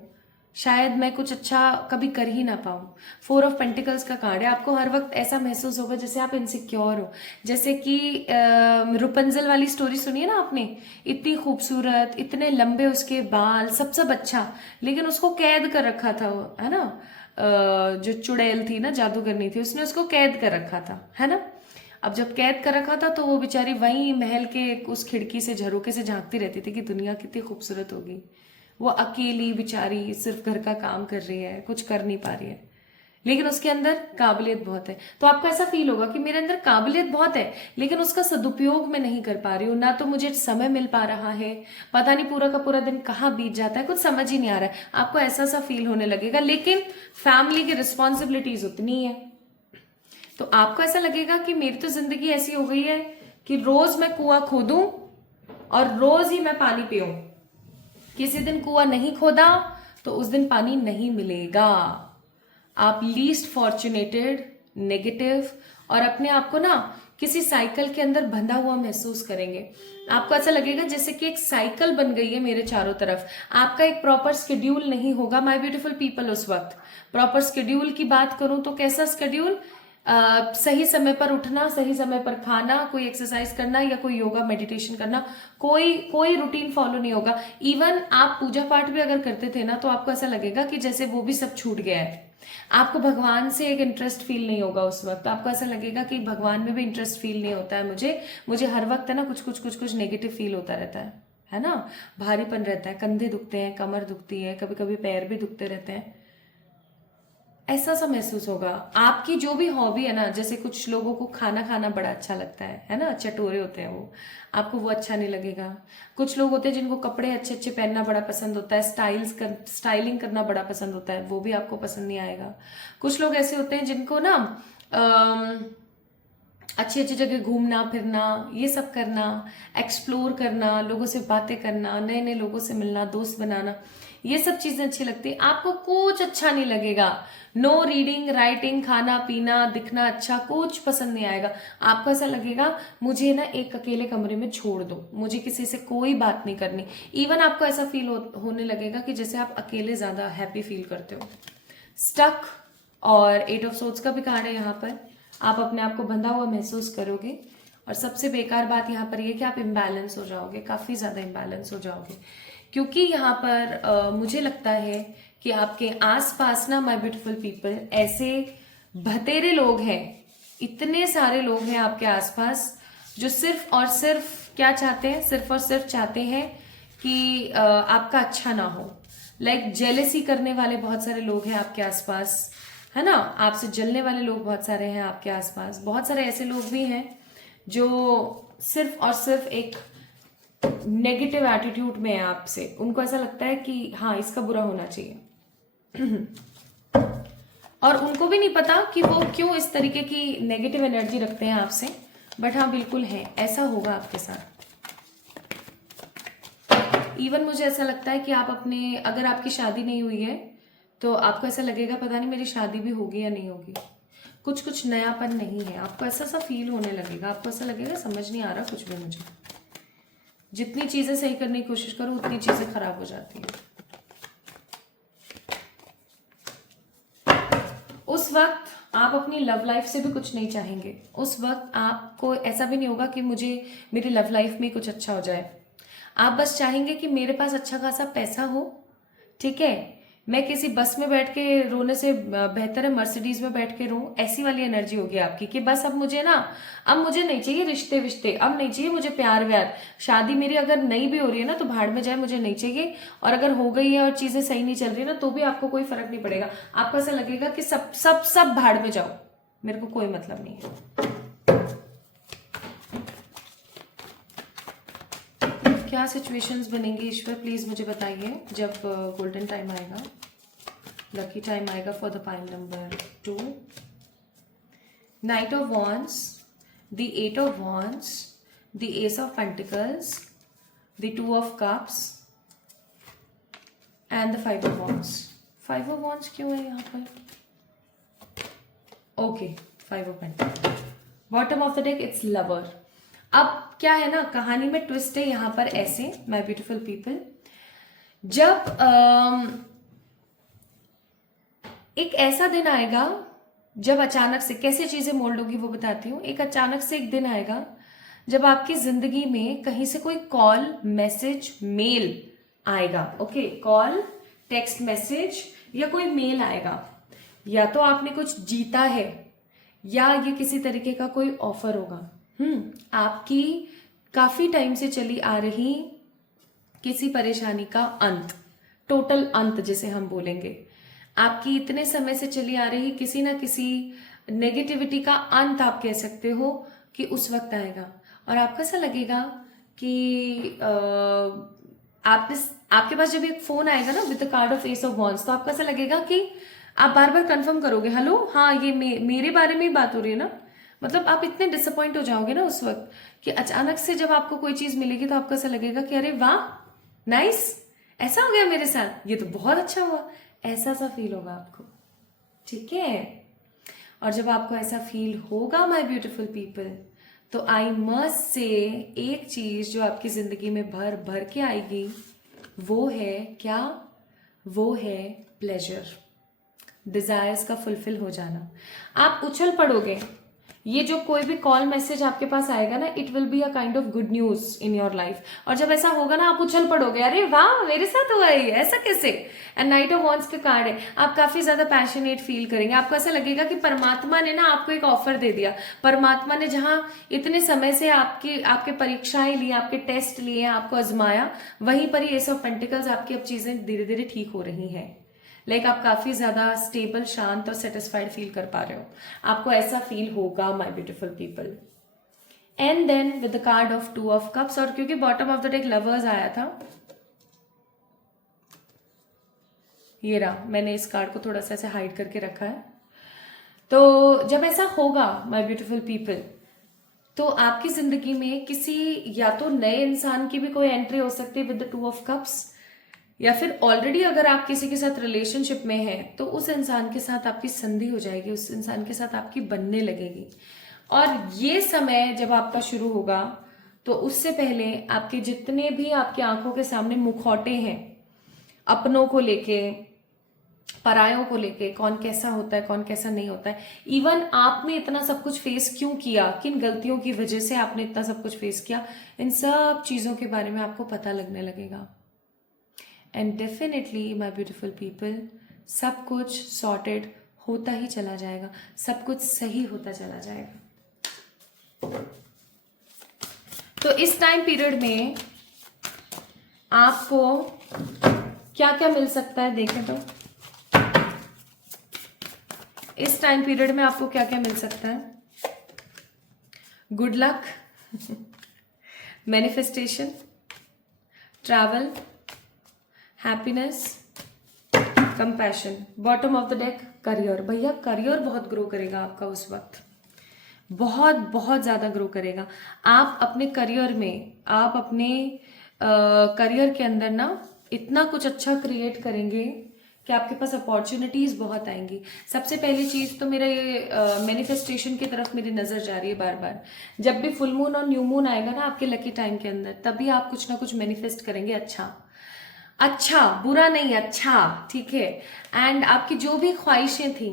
शायद मैं कुछ अच्छा कभी कर ही ना पाऊं। 4 ऑफ पेंटिकल्स का कार्ड है, आपको हर वक्त ऐसा महसूस होगा जैसे आप इनसिक्योर हो। जैसे कि रुपंजल वाली स्टोरी सुनी है ना आपने, इतनी खूबसूरत, इतने लंबे उसके बाल, सब अच्छा, लेकिन उसको कैद कर रखा था वो, है ना। जो चुड़ैल थी ना, जादूगरनी थी, उसने उसको कैद कर रखा था, है ना। अब जब कैद कर रखा था तो वो बेचारी वहीं महल के उस खिड़की से झरोके से झांकती रहती थी कि दुनिया कितनी खूबसूरत होगी। वो अकेली बेचारी सिर्फ घर का काम कर रही है, कुछ कर नहीं पा रही है, लेकिन उसके अंदर काबिलियत बहुत है। तो आपको ऐसा फील होगा कि मेरे अंदर काबिलियत बहुत है, लेकिन उसका सदुपयोग मैं नहीं कर पा रही हूँ, ना तो मुझे समय मिल पा रहा है, पता नहीं पूरा का पूरा दिन कहाँ बीत जाता है, कुछ समझ ही नहीं आ रहा है। आपको ऐसा सा फील होने लगेगा। लेकिन फैमिली की रिस्पॉन्सिबिलिटीज उतनी है, तो आपको ऐसा लगेगा कि मेरी तो जिंदगी ऐसी हो गई है कि रोज मैं कुआं खोदूं और रोज ही मैं पानी पीऊं। किसी दिन कुआं नहीं खोदा तो उस दिन पानी नहीं मिलेगा। आप लीस्ट फॉर्चुनेटेड, नेगेटिव और अपने आप को ना किसी साइकिल के अंदर बंधा हुआ महसूस करेंगे। आपको ऐसा लगेगा जैसे कि एक साइकिल बन गई है मेरे चारों तरफ। आपका एक प्रॉपर स्केड्यूल नहीं होगा माय ब्यूटीफुल पीपल। उस वक्त प्रॉपर स्केड्यूल की बात करूं तो कैसा स्केड्यूल, सही समय पर उठना, सही समय पर खाना, कोई एक्सरसाइज करना या कोई योगा मेडिटेशन करना, कोई कोई रूटीन फॉलो नहीं होगा। इवन आप पूजा पाठ भी अगर करते थे ना तो आपको ऐसा लगेगा कि जैसे वो भी सब छूट गया है। आपको भगवान से एक इंटरेस्ट फील नहीं होगा उस वक्त। आपको ऐसा लगेगा कि भगवान में भी इंटरेस्ट फील नहीं होता है मुझे हर वक्त है ना कुछ नेगेटिव फील होता रहता है ना। भारीपन रहता है, कंधे दुखते हैं, कमर दुखती है, कभी कभी पैर भी दुखते रहते हैं। ऐसा सा महसूस होगा। आपकी जो भी हॉबी है ना, जैसे कुछ लोगों को खाना खाना बड़ा अच्छा लगता है ना, चटोरे होते हैं वो, आपको वो अच्छा नहीं लगेगा। कुछ लोग होते हैं जिनको कपड़े अच्छे अच्छे पहनना बड़ा पसंद होता है, स्टाइलिंग करना बड़ा पसंद होता है, वो भी आपको पसंद नहीं आएगा। कुछ लोग ऐसे होते हैं जिनको ना अच्छी अच्छी जगह घूमना फिरना, ये सब करना, एक्सप्लोर करना, लोगों से बातें करना, नए नए लोगों से मिलना, दोस्त बनाना, ये सब चीजें अच्छी लगती है। आपको कुछ अच्छा नहीं लगेगा। नो रीडिंग, राइटिंग, खाना पीना, दिखना अच्छा, कुछ पसंद नहीं आएगा। आपको ऐसा लगेगा मुझे ना एक अकेले कमरे में छोड़ दो, मुझे किसी से कोई बात नहीं करनी। इवन आपको ऐसा फील होने लगेगा कि जैसे आप अकेले ज्यादा हैप्पी फील करते हो। स्टक और 8 ऑफ सोर्ड्स का भी कार्ड है यहाँ पर। आप अपने आप को बंधा हुआ महसूस करोगे। और सबसे बेकार बात यहाँ पर यह कि आप इम्बैलेंस हो जाओगे, काफी ज्यादा इम्बैलेंस हो जाओगे, क्योंकि यहाँ पर मुझे लगता है कि आपके आसपास ना माय ब्यूटीफुल पीपल ऐसे बतेरे लोग हैं, इतने सारे लोग हैं आपके आसपास जो सिर्फ और सिर्फ क्या चाहते हैं, सिर्फ और सिर्फ चाहते हैं कि आपका अच्छा ना हो। लाइक जेलेसी करने वाले बहुत सारे लोग हैं आपके आसपास, है ना। आपसे जलने वाले लोग बहुत सारे हैं आपके आसपास। बहुत सारे ऐसे लोग भी हैं जो सिर्फ और सिर्फ एक नेगेटिव एटीट्यूड में है आपसे। उनको ऐसा लगता है कि हाँ इसका बुरा होना चाहिए और उनको भी नहीं पता कि वो क्यों इस तरीके की नेगेटिव एनर्जी रखते हैं आपसे। बट हाँ बिल्कुल है, ऐसा होगा आपके साथ। इवन मुझे ऐसा लगता है कि आप अपने, अगर आपकी शादी नहीं हुई है तो आपको ऐसा लगेगा पता नहीं मेरी शादी भी होगी या नहीं होगी, कुछ नयापन नहीं है, आपको ऐसा सा फील होने लगेगा, आपको ऐसा लगेगा समझ नहीं आ रहा कुछ भी मुझे। जितनी चीजें सही करने की कोशिश करो उतनी चीजें खराब हो जाती हैं। उस वक्त आप अपनी लव लाइफ से भी कुछ नहीं चाहेंगे, उस वक्त आपको ऐसा भी नहीं होगा कि मुझे मेरी लव लाइफ में कुछ अच्छा हो जाए। आप बस चाहेंगे कि मेरे पास अच्छा खासा पैसा हो, ठीक है, मैं किसी बस में बैठ के रोने से बेहतर है मर्सिडीज में बैठ के रो, ऐसी वाली एनर्जी होगी आपकी कि बस अब मुझे ना, अब मुझे नहीं चाहिए रिश्ते विश्ते, अब नहीं चाहिए मुझे प्यार व्यार, शादी मेरी अगर नहीं भी हो रही है ना तो भाड़ में जाए, मुझे नहीं चाहिए। और अगर हो गई है और चीजें सही नहीं चल रही ना तो भी आपको कोई फर्क नहीं पड़ेगा, आपको ऐसा लगेगा कि सब सब सब भाड़ में जाओ, मेरे को कोई मतलब नहीं है। क्या सिचुएशंस बनेंगी ईश्वर प्लीज मुझे बताइए जब गोल्डन टाइम आएगा, लकी टाइम आएगा for the pile number 2, night of wands, the 8 of wands, the S of pentacles, the 2 of cups and the 5 of wands. 5 of wands क्यों है यहाँ पर? Okay, 5 of pentacles, bottom of the deck it's lover. अब क्या है ना, कहानी में ट्विस्ट है यहाँ पर ऐसे, माय ब्यूटीफुल पीपल, जब एक ऐसा दिन आएगा जब अचानक से, कैसे चीजें मोल्ड होगी वो बताती हूँ, एक अचानक से एक दिन आएगा जब आपकी जिंदगी में कहीं से कोई कॉल मैसेज मेल आएगा। ओके, कॉल टेक्स्ट मैसेज या कोई मेल आएगा, या तो आपने कुछ जीता है या ये किसी तरीके का कोई ऑफर होगा। आपकी काफी टाइम से चली आ रही किसी परेशानी का अंत, टोटल अंत जिसे हम बोलेंगे, आपकी इतने समय से चली आ रही किसी ना किसी नेगेटिविटी का अंत आप कह सकते हो कि उस वक्त आएगा। और आपको ऐसा लगेगा कि आपके पास जब एक फोन आएगा ना with the card of S of wands, तो आपको ऐसा लगेगा कि आप बार बार कंफर्म करोगे, हेलो हाँ ये मेरे बारे में ही बात हो रही है ना। मतलब आप इतने डिसअपॉइंट हो जाओगे ना उस वक्त कि अचानक से जब आपको कोई चीज मिलेगी तो आपको ऐसा लगेगा कि अरे वाह नाइस, ऐसा हो गया मेरे साथ, ये तो बहुत अच्छा हुआ, ऐसा सा फील होगा आपको, ठीक है। और जब आपको ऐसा फील होगा माय ब्यूटीफुल पीपल, तो आई मस्ट से एक चीज जो आपकी जिंदगी में भर भर के आएगी, वो है क्या? वो है प्लेजर, डिजायर्स का फुलफिल हो जाना। आप उछल पड़ोगे, ये जो कोई भी कॉल मैसेज आपके पास आएगा ना, it will be a kind of good news in your life. और जब ऐसा होगा ना आप उछल पड़ोगे, अरे वाह मेरे साथ हुआ है, ऐसा कैसे। एंड नाइट ऑफ वॉन्ड्स के कार्ड है, आप काफी ज्यादा पैशनेट फील करेंगे, आपको ऐसा लगेगा कि परमात्मा ने ना आपको एक ऑफर दे दिया। परमात्मा ने जहां इतने समय से आपके परीक्षाएं ली, आपके टेस्ट लिए, आपको आजमाया, वहीं पर ही एस ऑफ पेंटिकल्स आपकी अब चीजें धीरे धीरे ठीक हो रही हैं। लाइक आप काफी ज्यादा स्टेबल, शांत और सेटिस्फाइड फील कर पा रहे हो, आपको ऐसा फील होगा my beautiful people. And then with the card of 2 of cups, और क्योंकि bottom of the deck lovers आया था, ये रहा, मैंने इस कार्ड को थोड़ा सा ऐसे हाइड करके रखा है। तो जब ऐसा होगा माय ब्यूटीफुल पीपल, तो आपकी जिंदगी में किसी या तो नए इंसान की भी कोई एंट्री हो सकती है विद द 2 ऑफ कप्स, या फिर ऑलरेडी अगर आप किसी के साथ रिलेशनशिप में हैं तो उस इंसान के साथ आपकी संधि हो जाएगी, उस इंसान के साथ आपकी बनने लगेगी। और ये समय जब आपका शुरू होगा तो उससे पहले आपके जितने भी आपकी आंखों के सामने मुखौटे हैं, अपनों को लेके, परायों को लेके, कौन कैसा होता है कौन कैसा नहीं होता है, इवन आपने इतना सब कुछ फेस क्यों किया, किन गलतियों की वजह से आपने इतना सब कुछ फेस किया, इन सब चीजों के बारे में आपको पता लगने लगेगा। And definitely my beautiful people, सब कुछ सॉर्टेड होता ही चला जाएगा, सब कुछ सही होता चला जाएगा। तो इस टाइम पीरियड में आपको क्या क्या मिल सकता है देखें तो, इस टाइम पीरियड में आपको क्या क्या मिल सकता है? Good luck, manifestation, travel, happiness, compassion. Bottom of the deck career, भैया करियर बहुत ग्रो करेगा आपका उस वक्त, बहुत बहुत ज्यादा ग्रो करेगा। आप अपने करियर में, आप अपने करियर के अंदर ना इतना कुछ अच्छा क्रिएट करेंगे कि आपके पास अपॉर्चुनिटीज बहुत आएंगी। सबसे पहली चीज तो मेरे मैनिफेस्टेशन की तरफ मेरी नजर जा रही है बार बार। जब भी फुल मून और न्यू मून आएगा ना आपके लकी टाइम के अंदर, तभी आप कुछ ना कुछ मैनिफेस्ट करेंगे। अच्छा अच्छा, बुरा नहीं, अच्छा, ठीक है। एंड आपकी जो भी ख्वाहिशें थी,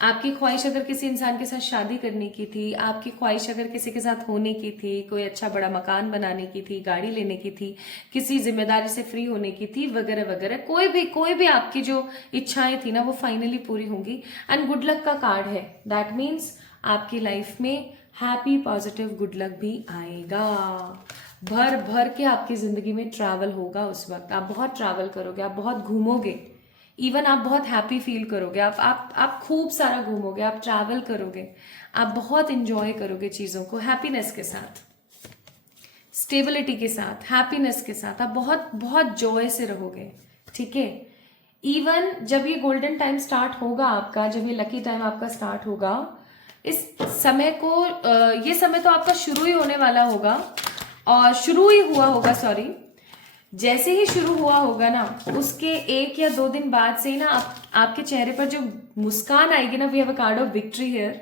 आपकी ख्वाहिश अगर किसी इंसान के साथ शादी करने की थी, आपकी ख्वाहिश अगर किसी के साथ होने की थी, कोई अच्छा बड़ा मकान बनाने की थी, गाड़ी लेने की थी, किसी जिम्मेदारी से फ्री होने की थी, वगैरह वगैरह, कोई भी आपकी जो इच्छाएं थी ना वो फाइनली पूरी होंगी। एंड गुड लक का कार्ड है, दैट मीन्स आपकी लाइफ में हैप्पी पॉजिटिव गुड लक भी आएगा। भर भर के आपकी जिंदगी में ट्रैवल होगा। उस वक्त आप बहुत ट्रैवल करोगे, आप बहुत घूमोगे, इवन आप बहुत हैप्पी फील करोगे, आप खूब सारा घूमोगे, आप ट्रैवल करोगे, आप बहुत इंजॉय करोगे चीज़ों को, हैप्पीनेस के साथ, स्टेबिलिटी के साथ, हैप्पीनेस के साथ, आप बहुत बहुत जॉय से रहोगे, ठीक है। इवन जब ये गोल्डन टाइम स्टार्ट होगा आपका, जब ये लकी टाइम आपका स्टार्ट होगा, इस समय को ये समय तो आपका शुरू ही होने वाला होगा, और शुरू ही हुआ होगा, सॉरी, जैसे ही शुरू हुआ होगा ना, उसके 1 या 2 दिन बाद से ही ना आपके चेहरे पर जो मुस्कान आएगी ना, we have a card of victory here,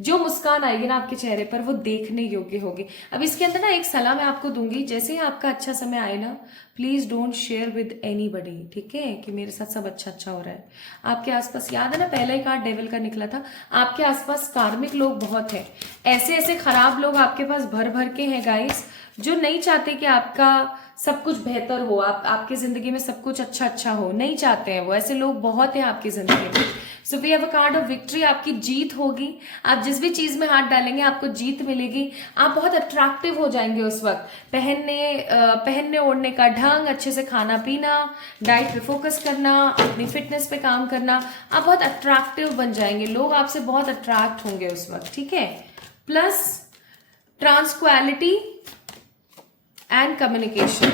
जो मुस्कान आएगी ना आपके चेहरे पर, वो देखने योग्य होगी। अब इसके अंदर ना एक सलाह मैं आपको दूंगी, जैसे ही आपका अच्छा समय आए ना, please don't share with anybody, ठीक है, कि मेरे साथ सब अच्छा अच्छा हो रहा है। आपके आसपास, याद है ना पहला ही कार्ड डेविल का निकला था, आपके आसपास कार्मिक लोग बहुत है, ऐसे ऐसे खराब लोग आपके पास भर भर के हैं गाइस, जो नहीं चाहते कि आपका सब कुछ बेहतर हो, आपकी जिंदगी में सब कुछ अच्छा अच्छा हो, नहीं चाहते हैं वो, ऐसे लोग बहुत हैं आपकी जिंदगी में। So we have a card of victory, आपकी जीत होगी, आप जिस भी चीज में हाथ डालेंगे आपको जीत मिलेगी, आप बहुत अट्रैक्टिव हो जाएंगे उस वक्त। पहनने ओढ़ने का ढंग, अच्छे से खाना पीना, डाइट पे फोकस करना, अपनी फिटनेस पे काम करना, आप बहुत अट्रैक्टिव बन जाएंगे, लोग आपसे बहुत अट्रैक्ट होंगे उस वक्त, ठीक है। प्लस ट्रांसक्वालिटी एंड कम्युनिकेशन,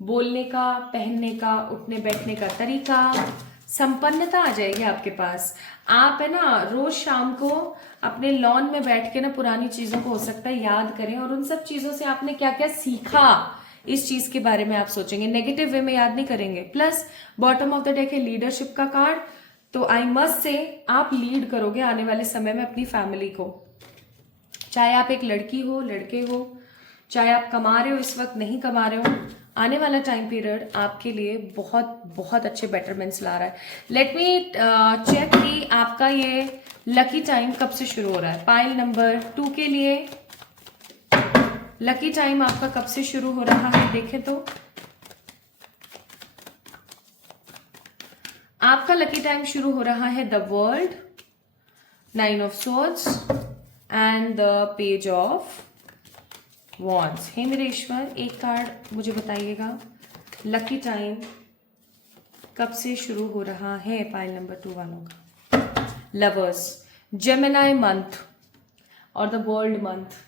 बोलने का, पहनने का, उठने बैठने का तरीका, संपन्नता आ जाएगी आपके पास। आप है ना रोज शाम को अपने लॉन में बैठ के ना पुरानी चीजों को हो सकता है याद करें, और उन सब चीजों से आपने क्या क्या सीखा इस चीज के बारे में आप सोचेंगे, नेगेटिव वे में याद नहीं करेंगे। Plus bottom of the deck है लीडरशिप का कार्ड, तो आई मस्ट से आप लीड करोगे आने वाले समय में अपनी फैमिली को, चाहे आप एक लड़की हो, लड़के हो, चाहे आप कमा रहे हो इस वक्त, नहीं कमा रहे हो, आने वाला टाइम पीरियड आपके लिए बहुत बहुत अच्छे बेटरमेंट्स ला रहा है। लेट मी चेक कि आपका ये लकी टाइम कब से शुरू हो रहा है। पाइल नंबर 2 के लिए लकी टाइम आपका कब से शुरू हो रहा है, देखें तो आपका लकी टाइम शुरू हो रहा है the world, 9 of swords and the page of wands. हे मेरे ईश्वर, एक कार्ड मुझे बताइएगा, लकी टाइम कब से शुरू हो रहा है पाइल नंबर 2 वालों का। लवर्स, जेमिनाई मंथ और द वर्ल्ड मंथ।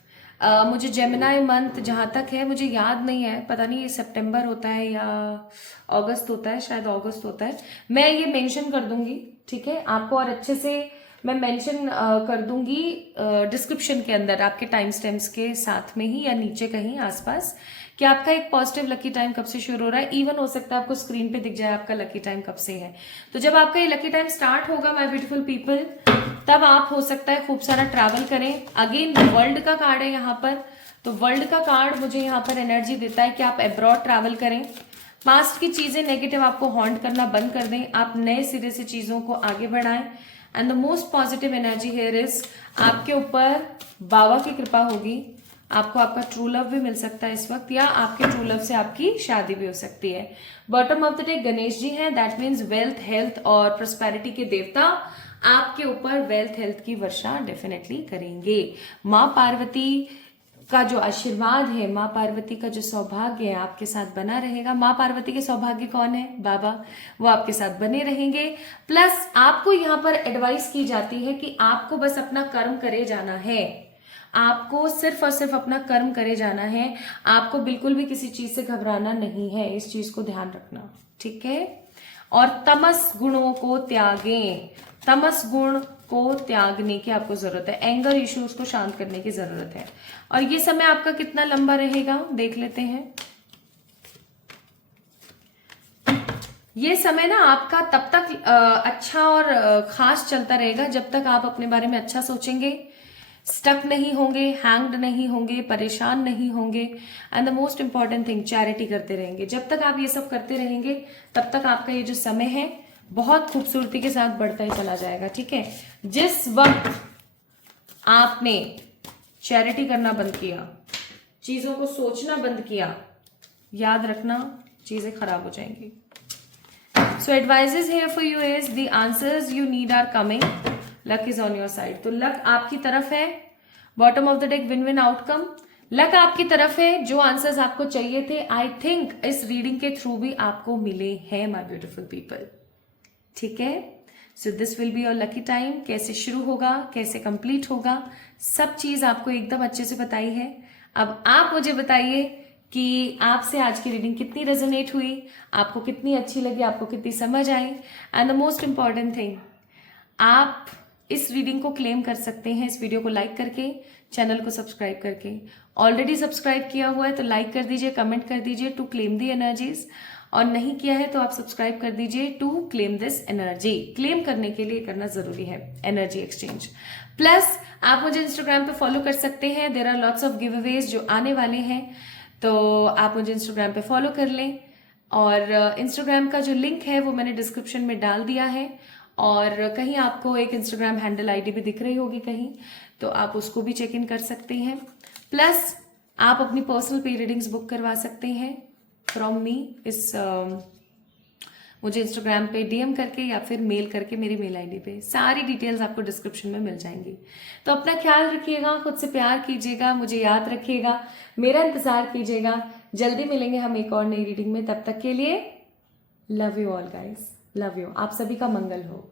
मुझे जेमिनाई मंथ जहां तक है मुझे याद नहीं है, पता नहीं ये सितंबर होता है या अगस्त होता है, शायद अगस्त होता है, मैं ये मेंशन कर दूंगी, ठीक है आपको, और अच्छे से मैं मेंशन कर दूंगी डिस्क्रिप्शन के अंदर आपके टाइम स्टैम्प्स के साथ में ही, या नीचे कहीं आसपास, कि आपका एक पॉजिटिव लकी टाइम कब से शुरू हो रहा है। इवन हो सकता है आपको स्क्रीन पे दिख जाए आपका लकी टाइम कब से है। तो जब आपका ये लकी टाइम स्टार्ट होगा माय ब्यूटीफुल पीपल, तब आप हो सकता है खूब सारा ट्रैवल करें। अगेन वर्ल्ड का कार्ड है यहाँ पर, तो वर्ल्ड का कार्ड मुझे यहाँ पर एनर्जी देता है कि आप अब्रॉड ट्रैवल करें, पास्ट की चीजें नेगेटिव आपको हॉन्ट करना बंद कर दें, आप नए सिरे से चीजों को आगे बढ़ाएं। And the most positive energy here is, आपके ऊपर बाबा की कृपा होगी, आपको आपका ट्रू लव भी मिल सकता है इस वक्त, या आपके ट्रू लव से आपकी शादी भी हो सकती है। Bottom of the day Ganesh ji हैं, दैट मीन्स वेल्थ, हेल्थ और प्रोस्पेरिटी के देवता आपके ऊपर वेल्थ हेल्थ की वर्षा डेफिनेटली करेंगे। माँ पार्वती का जो आशीर्वाद है, माँ पार्वती का जो सौभाग्य है आपके साथ बना रहेगा। माँ पार्वती के सौभाग्य कौन है? बाबा, वो आपके साथ बने रहेंगे। प्लस आपको यहाँ पर एडवाइस की जाती है कि आपको बस अपना कर्म करे जाना है, आपको सिर्फ और सिर्फ अपना कर्म करे जाना है, आपको बिल्कुल भी किसी चीज से घबराना नहीं है, इस चीज को ध्यान रखना, ठीक है। और तमस गुणों को त्यागें, तमस गुण को त्यागने की आपको जरूरत है, एंगर इश्यूज को शांत करने की जरूरत है। और ये समय आपका कितना लंबा रहेगा देख लेते हैं। ये समय ना आपका तब तक अच्छा और खास चलता रहेगा जब तक आप अपने बारे में अच्छा सोचेंगे, स्टक नहीं होंगे, हैंग्ड नहीं होंगे, परेशान नहीं होंगे, and the most important thing, charity करते रहेंगे। जब तक आप ये सब करते रहेंगे तब तक आपका ये जो समय है बहुत खूबसूरती के साथ बढ़ता ही चला जाएगा। ठीक है, जिस वक्त आपने चैरिटी करना बंद किया, चीजों को सोचना बंद किया, याद रखना चीजें खराब हो जाएंगी। So advices here for you is the answers you need are coming. Luck is on your side. तो luck आपकी तरफ है. Bottom of the deck win-win outcome. luck आपकी तरफ है. जो आंसर्स आपको चाहिए थे, I think इस रीडिंग के थ्रू भी आपको मिले हैं my beautiful people. ठीक है, so this will be your lucky time. कैसे शुरू होगा, कैसे कंप्लीट होगा, सब चीज आपको एकदम अच्छे से बताई है। अब आप मुझे बताइए कि आपसे आज की रीडिंग कितनी रेजोनेट हुई, आपको कितनी अच्छी लगी, आपको कितनी समझ आई, and the most important thing, आप इस रीडिंग को क्लेम कर सकते हैं इस वीडियो को लाइक करके, चैनल को सब्सक्राइब करके। ऑलरेडी सब्सक्राइब किया हुआ है तो लाइक कर दीजिए, कमेंट कर दीजिए टू क्लेम दी एनर्जीज, और नहीं किया है तो आप सब्सक्राइब कर दीजिए to claim this energy. Claim करने के लिए करना जरूरी है एनर्जी एक्सचेंज। प्लस आप मुझे इंस्टाग्राम पे फॉलो कर सकते हैं, there are lots of giveaways जो आने वाले हैं, तो आप मुझे इंस्टाग्राम पे फॉलो कर लें। और इंस्टाग्राम का जो लिंक है वो मैंने डिस्क्रिप्शन में डाल दिया है, और कहीं आपको एक इंस्टाग्राम हैंडल आईडी भी दिख रही होगी कहीं, तो आप उसको भी चेक इन कर सकते हैं। प्लस आप अपनी पर्सनल पे रीडिंग्स बुक करवा सकते हैं फ्रॉम मी, इस मुझे इंस्टाग्राम पे डीएम करके या फिर मेल करके मेरी मेल आईडी पे। सारी डिटेल्स आपको डिस्क्रिप्शन में मिल जाएंगी। तो अपना ख्याल रखिएगा, खुद से प्यार कीजिएगा, मुझे याद रखिएगा, मेरा इंतजार कीजिएगा। जल्दी मिलेंगे हम एक और नई रीडिंग में, तब तक के लिए love you all guys, love you. आप सभी का मंगल हो।